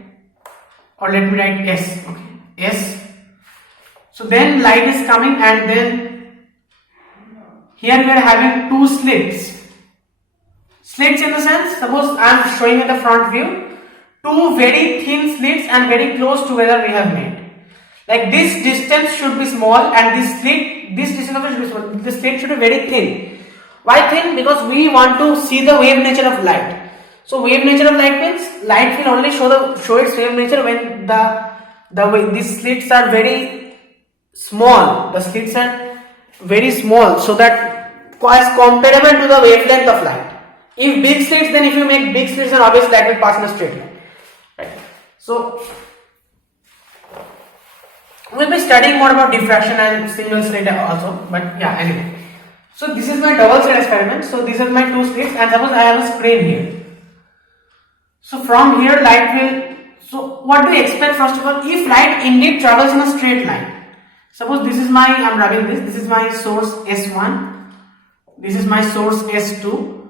or let me write S. Okay, S. So then light is coming and then here we are having two slits. Slits in the sense, suppose I am showing in the front view, two very thin slits and very close together we have made. Like this distance should be small and this distance should be small. This slit should be very thin. Why thin? Because we want to see the wave nature of light. So wave nature of light means light will only show its wave nature when these slits are very small. The slits are very small, so that is comparable to the wavelength of light. If big slits, then if you make big slits, then obviously light will pass in a straight line. Right. So we'll be studying more about diffraction and single slit also. But yeah, anyway. So this is my double slit experiment. So these are my two slits, and suppose I have a screen here. So from here light will. So what do you expect first of all? If light indeed travels in a straight line. Suppose this is my, I am rubbing this is my source S1, this is my source S2.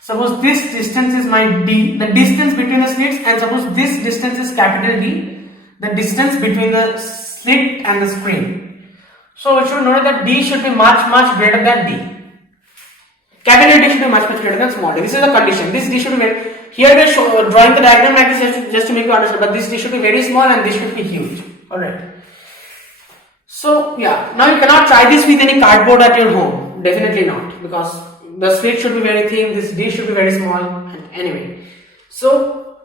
Suppose this distance is my D, the distance between the slits, and suppose this distance is capital D, the distance between the slit and the screen. So we should know that D should be much greater than D. Capital D should be much greater than small d. This is the condition. This D should be very, here we are drawing the diagram like this just to make you understand, but this D should be very small and this should be huge. Alright. So yeah, now you cannot try this with any cardboard at your home. Definitely not, because the slit should be very thin, this D should be very small, and anyway. So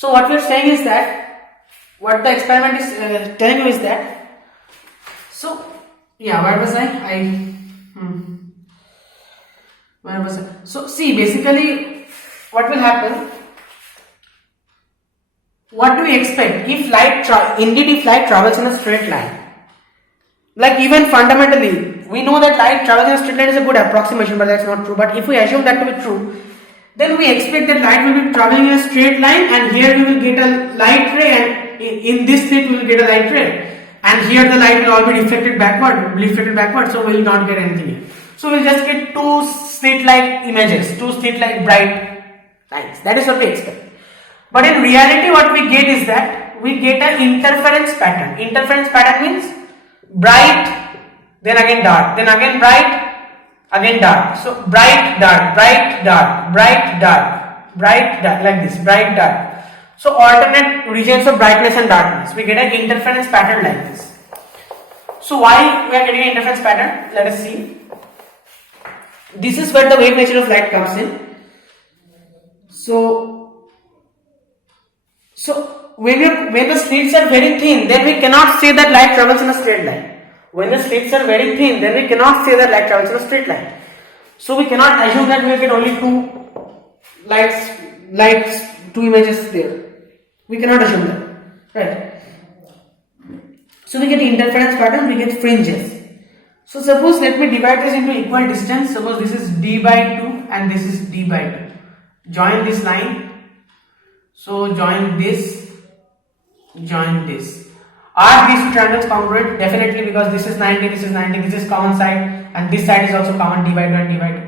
what we are saying is that, what the experiment is telling you is that, so yeah, where was I? Where was I? So see, basically what will happen, what do we expect if light travels in a straight line? Like even fundamentally, we know that light travels in a straight line is a good approximation, but that's not true. But if we assume that to be true, then we expect that light will be traveling in a straight line, and here we will get a light ray, and in this slit we will get a light ray, and here the light will all be reflected backward, so we will not get anything here. So we will just get two slit-like images, two slit-like bright lines. That is what we expect. But in reality, what we get is that we get an interference pattern. Interference pattern means bright, then again dark, then again bright, again dark. So bright, dark, bright, dark, bright, dark, bright, dark, like this, bright, dark. So alternate regions of brightness and darkness. We get an interference pattern like this. So why we are getting an interference pattern? Let us see. This is where the wave nature of light comes in. So when the slits are very thin, then we cannot say that light travels in a straight line. When the slits are very thin, then we cannot say that light travels in a straight line. So we cannot assume that we will get only two two images there. We cannot assume that, right? So we get interference pattern, we get fringes. So suppose let me divide this into equal distance. Suppose this is d by 2 and this is d by 2. Join this line. So join this. Are these two triangles congruent? Definitely, because this is 90, this is 90, this is common side, and this side is also common, d by 2 and d by 2.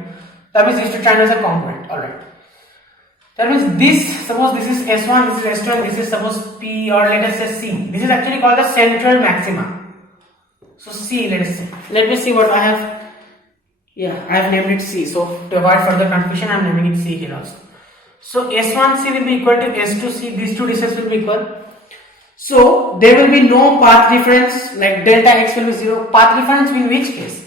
That means these two triangles are congruent. Alright. That means this, suppose this is S1, this is S2, and this is suppose P, or let us say C. This is actually called the central maxima. So C, let us see. Let me see what I have. Yeah, I have named it C. So to avoid further confusion, I am naming it C here also. So S1C will be equal to S2C. These two distances will be equal. So there will be no path difference, like delta x will be 0. Path difference in which case?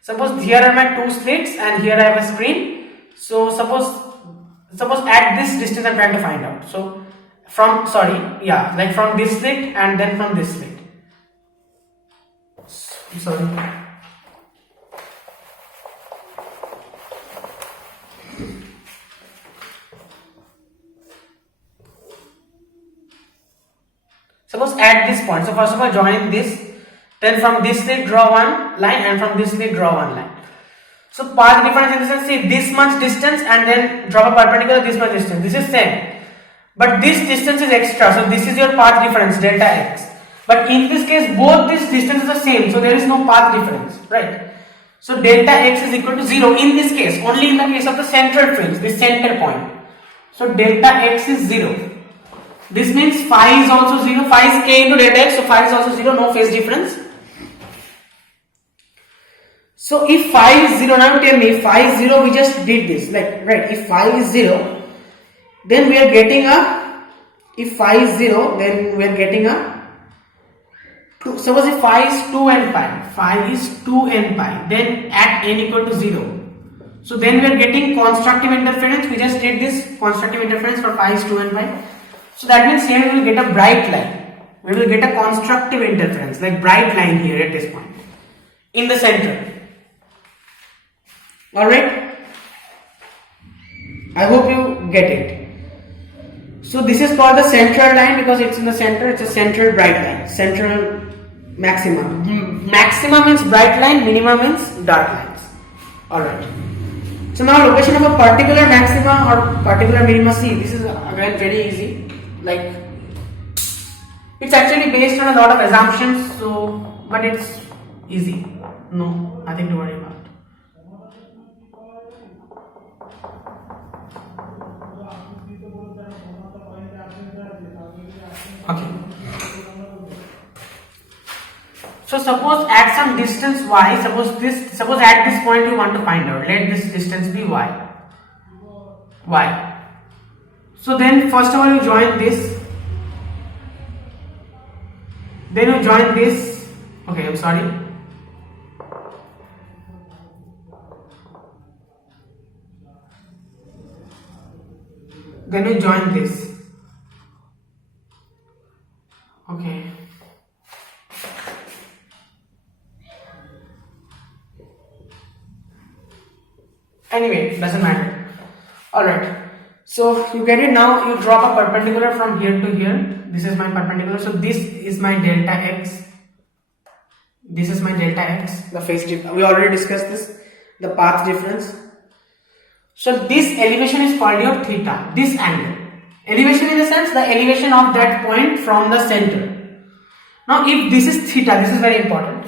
Suppose here are my two slits and here I have a screen. So suppose at this distance I am trying to find out. So from from this slit and then from this slit. Sorry. Suppose at this point, so first of all join this, then from this slit draw one line and from this slit draw one line. So path difference in the sense, see this much distance and then drop a perpendicular this much distance. This is same. But this distance is extra, so this is your path difference, delta x. But in this case, both these distances are same, so there is no path difference, right? So delta x is equal to 0 in this case, only in the case of the central fringe, this center point. So delta x is 0. This means phi is also 0, phi is k into delta x, so phi is also 0, no phase difference. So if phi is 0, now tell me, if phi is 0, we just did this, like, right, if phi is 0, then we are getting if phi is 0, then we are getting suppose if phi is 2 n pi, then at n equal to 0. So then we are getting constructive interference, we just did this constructive interference for phi is 2 n pi. So that means here we will get a bright line. We will get a constructive interference, like bright line here at this point, in the center. Alright? I hope you get it. So this is called the central line because it's in the center, it's a central bright line, central maxima. Maxima means bright line, minima means dark lines. Alright. So now location of a particular maxima or particular minima, see, this is again very easy. Like, it's actually based on a lot of assumptions, so, but it's easy. No, nothing to worry about. Okay. So suppose at some distance y, suppose at this point you want to find out, let this distance be y. So then first of all you join this, then you join this, okay, I'm sorry. Then you join this, okay. Anyway, doesn't matter. Alright. So you get it now, you drop a perpendicular from here to here. This is my perpendicular. So this is my delta x. This is my delta x. The phase difference. We already discussed this. The path difference. So this elevation is called your theta. This angle. Elevation in the sense, the elevation of that point from the center. Now if this is theta, this is very important.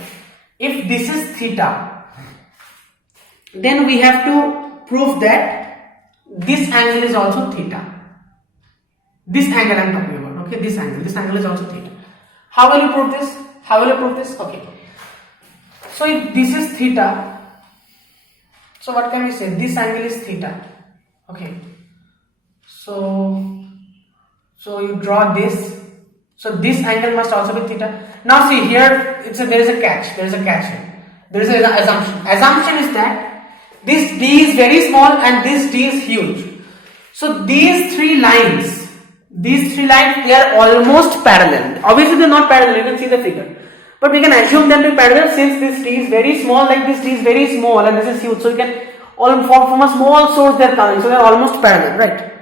If this is theta, then we have to prove that this angle is also theta. This angle I am talking about, okay, this angle is also theta. How will you prove this? Okay. So if this is theta, so what can we say? This angle is theta. Okay. So you draw this. So this angle must also be theta. Now see here, there is a catch here. There is an assumption. Assumption is that this D is very small and this D is huge. So these three lines these three lines, they are almost parallel. Obviously they are not parallel, you can see the figure, but we can assume them to be parallel since this T is very small, like this T is very small and this is huge, so you can from a small source they are coming, so they are almost parallel, right?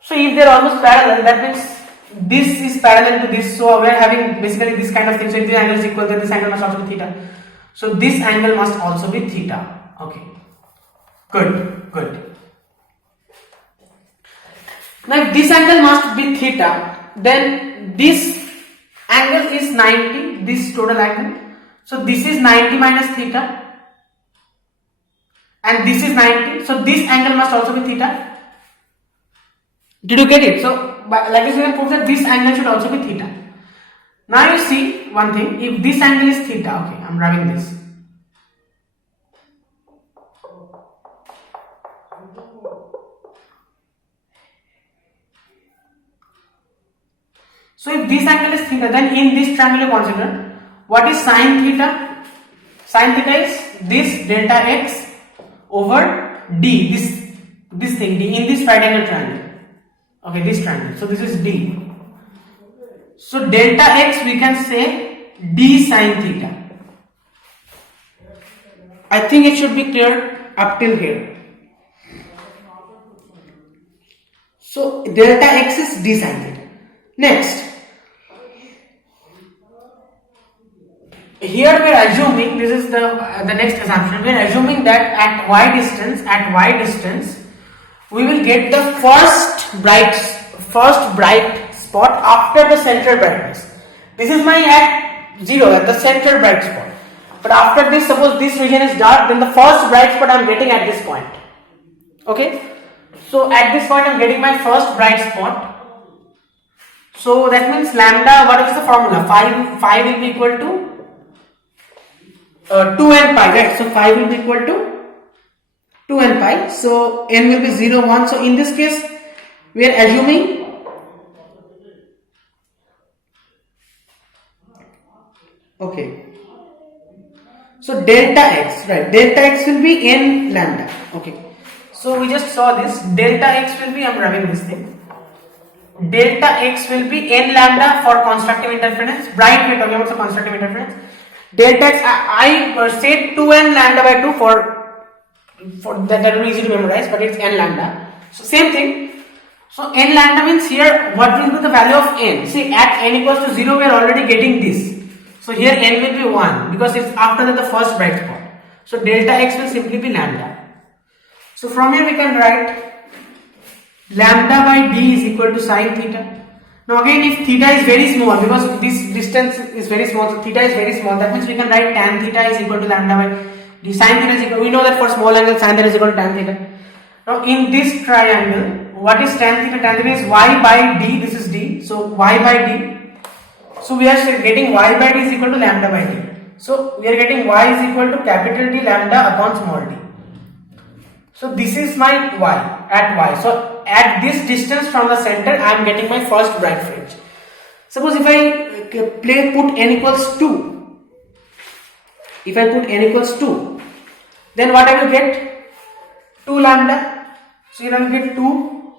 So if they are almost parallel, that means this is parallel to this, so we are having basically this kind of thing. So if the angle is equal, then this angle must also be theta. So this angle must also be theta. Okay, good. Now if this angle must be theta, then this angle is 90, this total angle. So this is 90 minus theta and this is 90. So this angle must also be theta. Did you get it? So like this we can prove that this angle should also be theta. Now you see one thing, if this angle is theta, okay, I'm rubbing this. So if this angle is theta, then in this triangle you consider what is sine theta? Sine theta is this delta x over d, this thing d in this right angle triangle. Okay, this triangle. So this is d. So delta x we can say d sine theta. I think it should be clear up till here. So delta x is d sine theta. Next, here we are assuming, this is the next assumption, we are assuming that at y distance we will get the first bright spot after the center brightness. This is my at 0, at the center bright spot, but after this, suppose this region is dark, then the first bright spot I am getting at this point. Okay, so at this point I am getting my first bright spot. So that means lambda, what is the formula? Phi will be equal to 2n pi, right? So phi will be equal to 2n pi. So n will be 0, 1. So in this case, we are assuming okay. So delta x, right? Delta x will be n lambda. Okay. So we just saw this. Delta x will be, I'm rubbing this thing. Delta x will be n lambda for constructive interference. Bright, we are talking about the constructive interference. Delta x, I said 2n lambda by 2 for that will be easy to memorize, but it's n lambda. So same thing. So n lambda means here what will be the value of n? See, at n equals to 0 we are already getting this. So here n will be 1 because it's after the first bright spot. So delta x will simply be lambda. So from here we can write lambda by d is equal to sine theta. Now again, if theta is very small, because this distance is very small, so theta is very small, that means we can write tan theta is equal to lambda by d. Sine theta is equal, we know that for small angle sine theta is equal to tan theta. Now in this triangle, what is tan theta? Tan theta is y by d, this is d, so y by d. So we are getting y by d is equal to lambda by d. So we are getting y is equal to capital D lambda upon small d. So this is my y, at y. So at this distance from the center, I am getting my first bright fringe. Suppose if I put n equals 2, then what I will get? 2 lambda. So here I will get 2.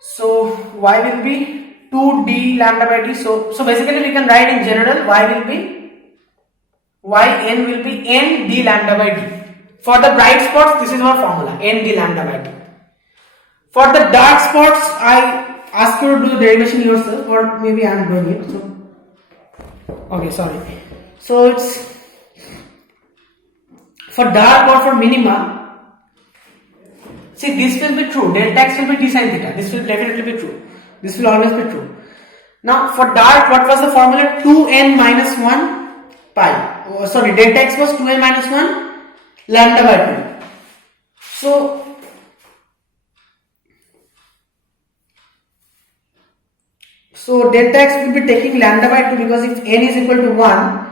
So y will be 2d lambda by d. So basically we can write in general yn will be n d lambda by d. For the bright spots, this is our formula, n d lambda by d. For the dark spots, I ask you to do the derivation yourself, or maybe I am doing it. So okay, sorry. So it's for dark or for minima. See, this will be true. Delta x will be d sin theta. This will definitely be true. This will always be true. Now, for dark, what was the formula? 2n minus 1 pi. Oh, sorry, delta x was 2n minus 1 lambda by 2. So delta x will be taking lambda by 2 because if n is equal to 1,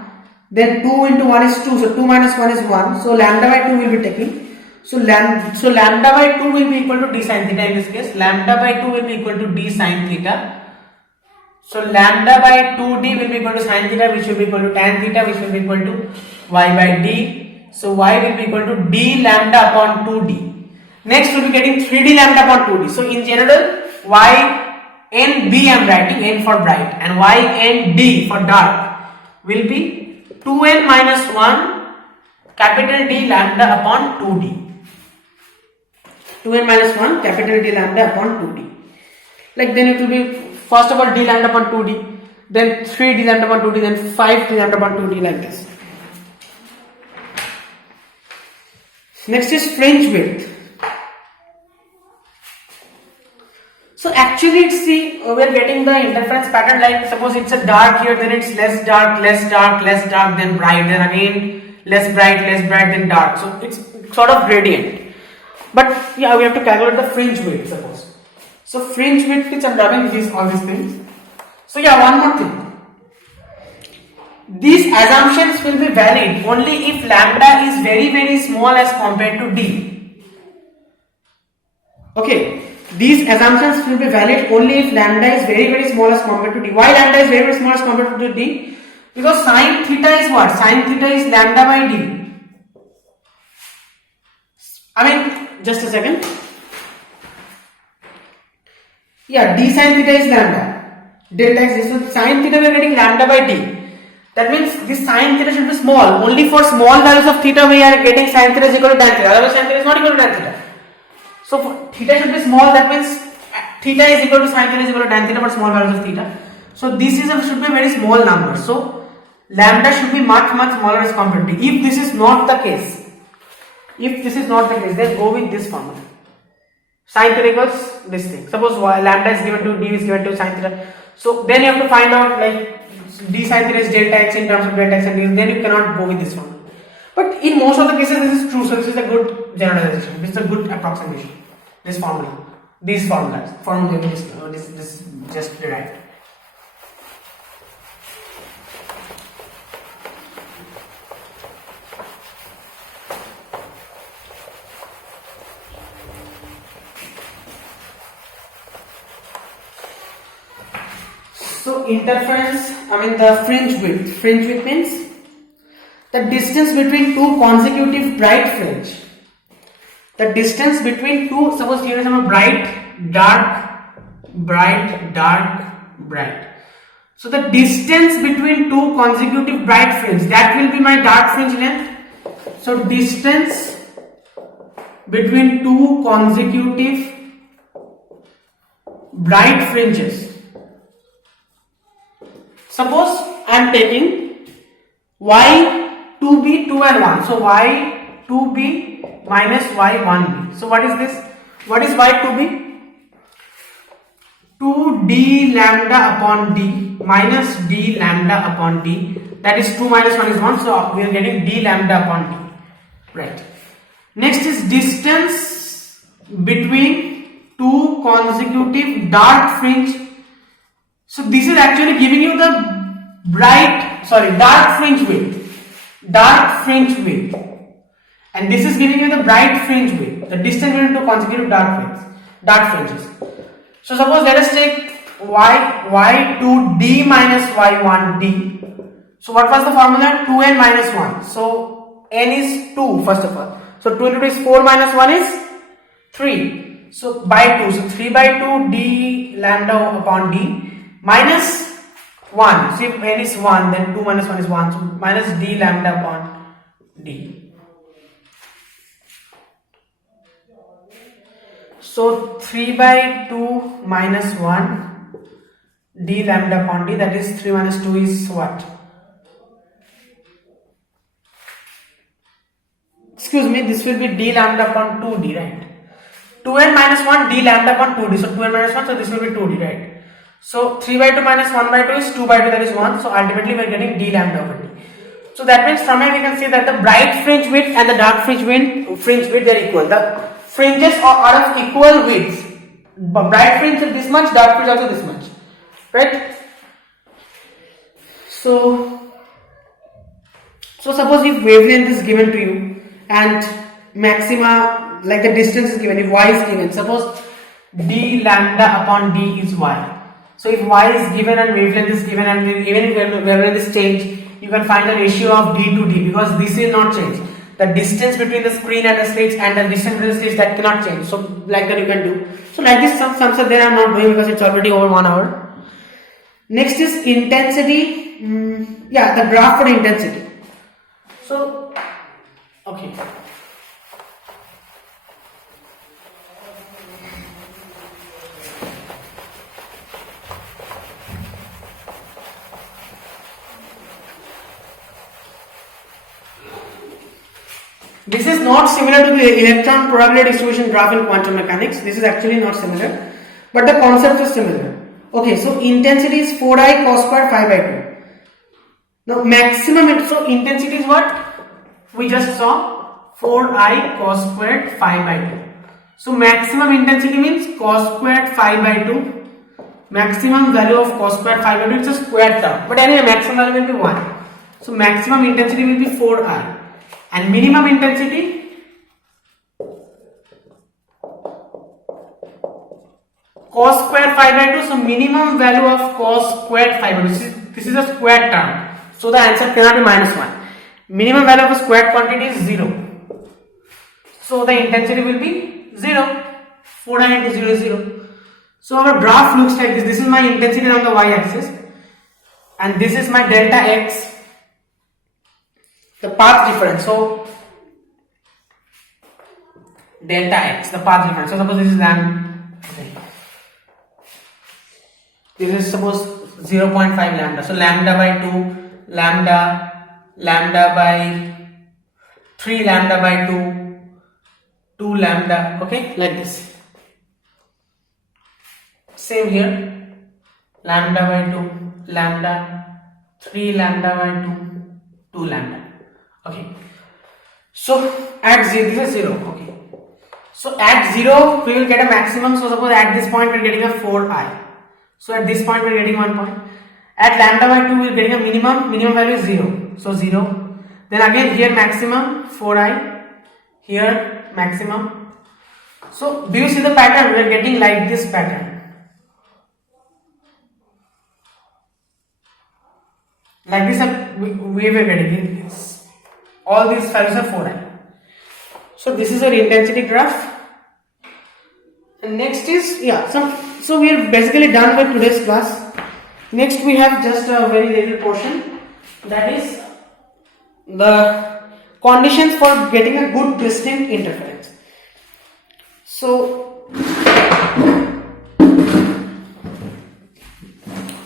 then 2 into 1 is 2. So 2 minus 1 is 1. So lambda by 2 will be taking. So lambda by 2 will be equal to d sin theta in this case. Lambda by 2 will be equal to d sin theta. So lambda by 2d will be equal to sin theta, which will be equal to tan theta, which will be equal to y by d. So y will be equal to d lambda upon 2d. Next we'll be getting 3d lambda upon 2d. So in general, y n b I am writing, n for bright, and y n d for dark will be 2n minus 1 capital D lambda upon 2d. 2n minus 1 capital D lambda upon 2d. Like then it will be first of all d lambda upon 2d, then 3d lambda upon 2d, then 5d lambda upon 2d, like this. Next is fringe width. So actually it's we are getting the interference pattern, like suppose it's a dark here, then it's less dark, less dark, less dark, then bright, then again less bright, then dark. So it's sort of gradient. But yeah, we have to calculate the fringe width, suppose. So fringe width is unwrapping all these things. So yeah, one more thing. These assumptions will be valid only if lambda is very small as compared to d. Okay, these assumptions will be valid only if lambda is very small as compared to d. Why lambda is very small as compared to d? Because sine theta is what? Sine theta is lambda by d. I mean, just a second. Yeah, d sine theta is lambda. Delta x. So sine theta we are getting lambda by d. That means this sine theta should be small. Only for small values of theta we are getting sine theta is equal to tan theta. Otherwise sine theta is not equal to tan theta. So theta should be small. That means theta is equal to sine theta is equal to tan theta for small values of theta. So this should be a very small number. So lambda should be much smaller as compared to d. If this is not the case, then go with this formula. Sine theta equals this thing. Suppose lambda is given to d is given to sine theta. So then you have to find out like d sine theta is delta x in terms of delta x and d. Then you cannot go with this one. But in most of the cases this is true. So this is a good generalization. This is a good approximation. This formula, these formulas, this just derived. So interference, the fringe width. Fringe width means the distance between two consecutive bright fringe. The distance between two, suppose here is a bright, dark, bright, dark, bright. So the distance between two consecutive bright fringe, that will be my dark fringe length. So distance between two consecutive bright fringes. Suppose I am taking y2b, 2 and 1. So y2b minus y1b. So what is this? What is y2b? 2d lambda upon d minus d lambda upon d. That is 2 minus 1 is 1. So we are getting d lambda upon d. Right. Next is distance between two consecutive dark fringe. So this is actually giving you the dark fringe width, and this is giving you the bright fringe width, the distance between two consecutive dark fringes. So suppose let us take y2d minus y1d. So what was the formula? 2n minus 1. So n is 2 first of all. So 2 into 2 is 4 minus 1 is 3. So by 2. So 3 by 2 d lambda upon d. Minus 1, so if n is 1, then 2 minus 1 is 1, so minus d lambda upon d. So 3 by 2 minus 1 d lambda upon d, that is 3 minus 2 is what? Excuse me, this will be d lambda upon 2d, right? 2n minus 1 d lambda upon 2d, so 2n minus 1, so this will be 2d, right? So 3 by 2 minus 1 by 2 is 2 by 2, that is 1. So ultimately we are getting d lambda over d. So that means from here we can say that the bright fringe width and the dark fringe width they are equal. The fringes are of equal widths. Bright fringe is this much, dark fringe also this much. Right? So suppose if wavelength is given to you and maxima, like the distance is given, if y is given, suppose d lambda upon d is y. So if y is given and wavelength is given, and even if wavelength is changed, you can find the ratio of d to d, because this will not change. the distance between the screen and the slits and the distance between the slits, that cannot change. So like that you can do. So like this some sums are there, I'm not doing because it's already over 1 hour. Next is intensity. The graph for intensity. So okay. This is not similar to the electron probability distribution graph in quantum mechanics. This is actually not similar, but the concept is similar. Okay, so intensity is 4I cos square 5 by 2. Now maximum, so intensity is what? We just saw 4I cos squared 5 by 2. So maximum intensity means cos squared 5 by 2. Maximum value of cos squared 5 by 2 is a square term. But anyway, maximum value will be 1. So maximum intensity will be 4I. And minimum intensity cos square 5 by 2. So minimum value of cos squared 5 by 2. This is a square term. So the answer cannot be minus 1. Minimum value of a squared quantity is 0. So the intensity will be 0. 4I into 0 is 0. So our graph looks like this. This is my intensity on the y-axis. And this is my delta x. The path difference. So delta x, the path difference. So suppose this is lambda. This is suppose 0.5 lambda. So lambda by 2, lambda by 3, lambda by 2, 2 lambda. Okay, like this. Same here. Lambda by 2, lambda, 3 lambda by 2, 2 lambda. Okay. So at 0, this is 0. Okay. So at 0, we will get a maximum. So suppose at this point we are getting a 4I. So at this point we are getting 1 point. At lambda by 2 we are getting a minimum. Minimum value is 0. So 0. Then again here maximum 4I. Here maximum. So do you see the pattern? We are getting like this pattern. Like this we were getting it. All these values are 4I. So this is our intensity graph. And next is so we are basically done with today's class. Next we have just a very little portion, that is the conditions for getting a good distinct interference. So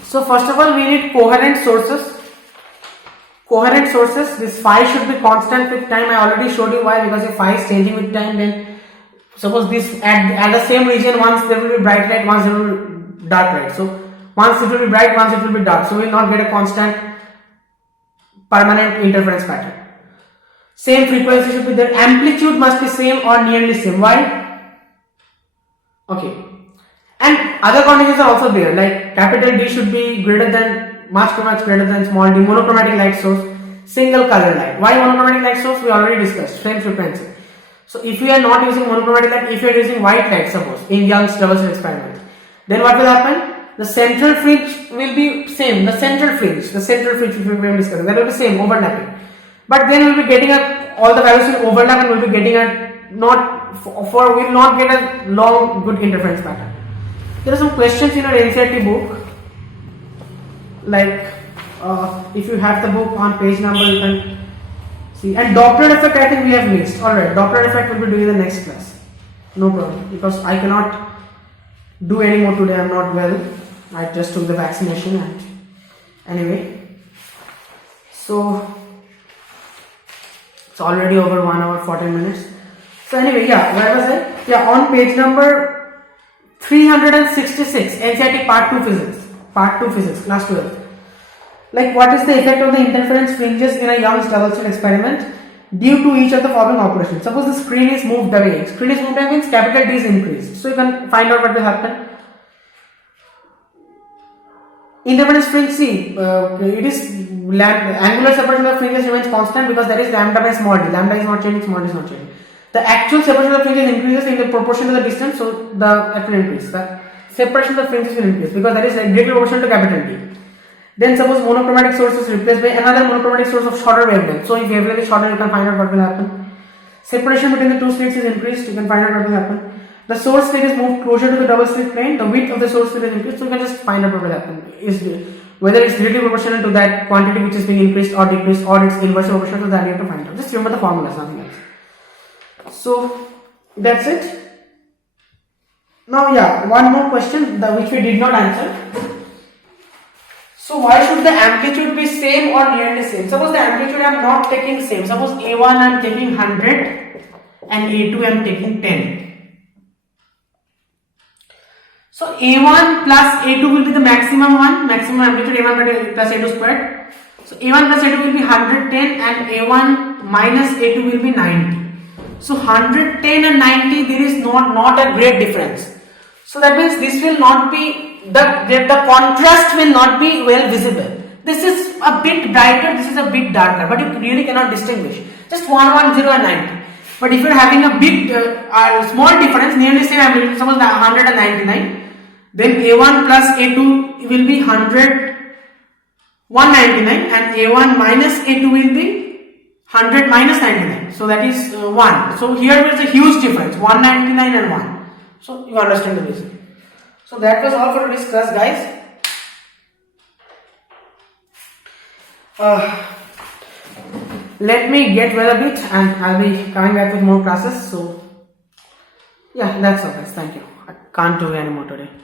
first of all we need coherent sources. Coherent sources, this phi should be constant with time. I already showed you why, because if phi is changing with time, then suppose this at the same region, once there will be bright light, once there will be dark light. So once it will be bright, once it will be dark. So we will not get a constant permanent interference pattern. Same frequency should be there. Amplitude must be same or nearly same. Why? Okay. And other conditions are also there, like capital D should be greater than, much greater than small d, monochromatic light source, single color light. Why monochromatic light source? We already discussed, same frequency. So if we are not using monochromatic light, if you are using white light, suppose in Young's double slit experiment, then what will happen? The central fringe will be same. The central fringe which we are discussing, that will be same, overlapping. But then we will be getting all the values will overlap, and we will be getting we will not get a long good interference pattern. There are some questions in our NCERT book. Like if you have the book on page number, you can see. And Doppler effect, I think we have missed. Alright, Doppler effect will be doing in the next class. No problem, because I cannot do any more today. I am not well. I just took the vaccination, and anyway, so it's already over 1 hour 14 minutes. So anyway, where was I? On page number 366, NCERT Part 2 Physics. Part 2 Physics, class 12. Like, what is the effect of the interference fringes in a Young's double slit experiment due to each of the following operations? Suppose the screen is moved away. Screen is moved away means capital D is increased. So you can find out what will happen. Interference fringe, see, it is angular separation of fringes remains constant because there is lambda by small d. Lambda is not changing, small d is not changing. The actual separation of fringes increases in the proportion to the distance, so it will increase. The separation of the fringes will increase because that is directly proportional to capital D. Then suppose monochromatic source is replaced by another monochromatic source of shorter wavelength. So if wavelength is shorter, you can find out what will happen. Separation between the two slits is increased. You can find out what will happen. The source slit is moved closer to the double slit plane. The width of the source slit is increased. So you can just find out what will happen. Whether it's directly proportional to that quantity which is being increased or decreased, or it's inversely proportional to that, you have to find out. Just remember the formulas, nothing else. So that's it. Now, yeah, one more question which we did not answer. So why should the amplitude be same or nearly same? Suppose the amplitude I am not taking same. Suppose A1 I am taking 100 and A2 I am taking 10. So A1 plus A2 will be the maximum amplitude A1 plus A2 squared. So A1 plus A2 will be 110 and A1 minus A2 will be 90. So 110 and 90, there is not a great difference. So that means this will not be, the contrast will not be well visible. This is a bit brighter, this is a bit darker, but you really cannot distinguish. Just 110 and 90. But if you are having a big, small difference, nearly same amplitude, suppose 199, then A1 plus A2 will be 199 and A1 minus A2 will be 100 minus 99. So that is 1. So here there is a huge difference, 199 and 1. So you understand the reason. So that was all for today's class, guys. Let me get well a bit and I'll be coming back with more classes. So yeah, that's all guys. Thank you. I can't do any more today.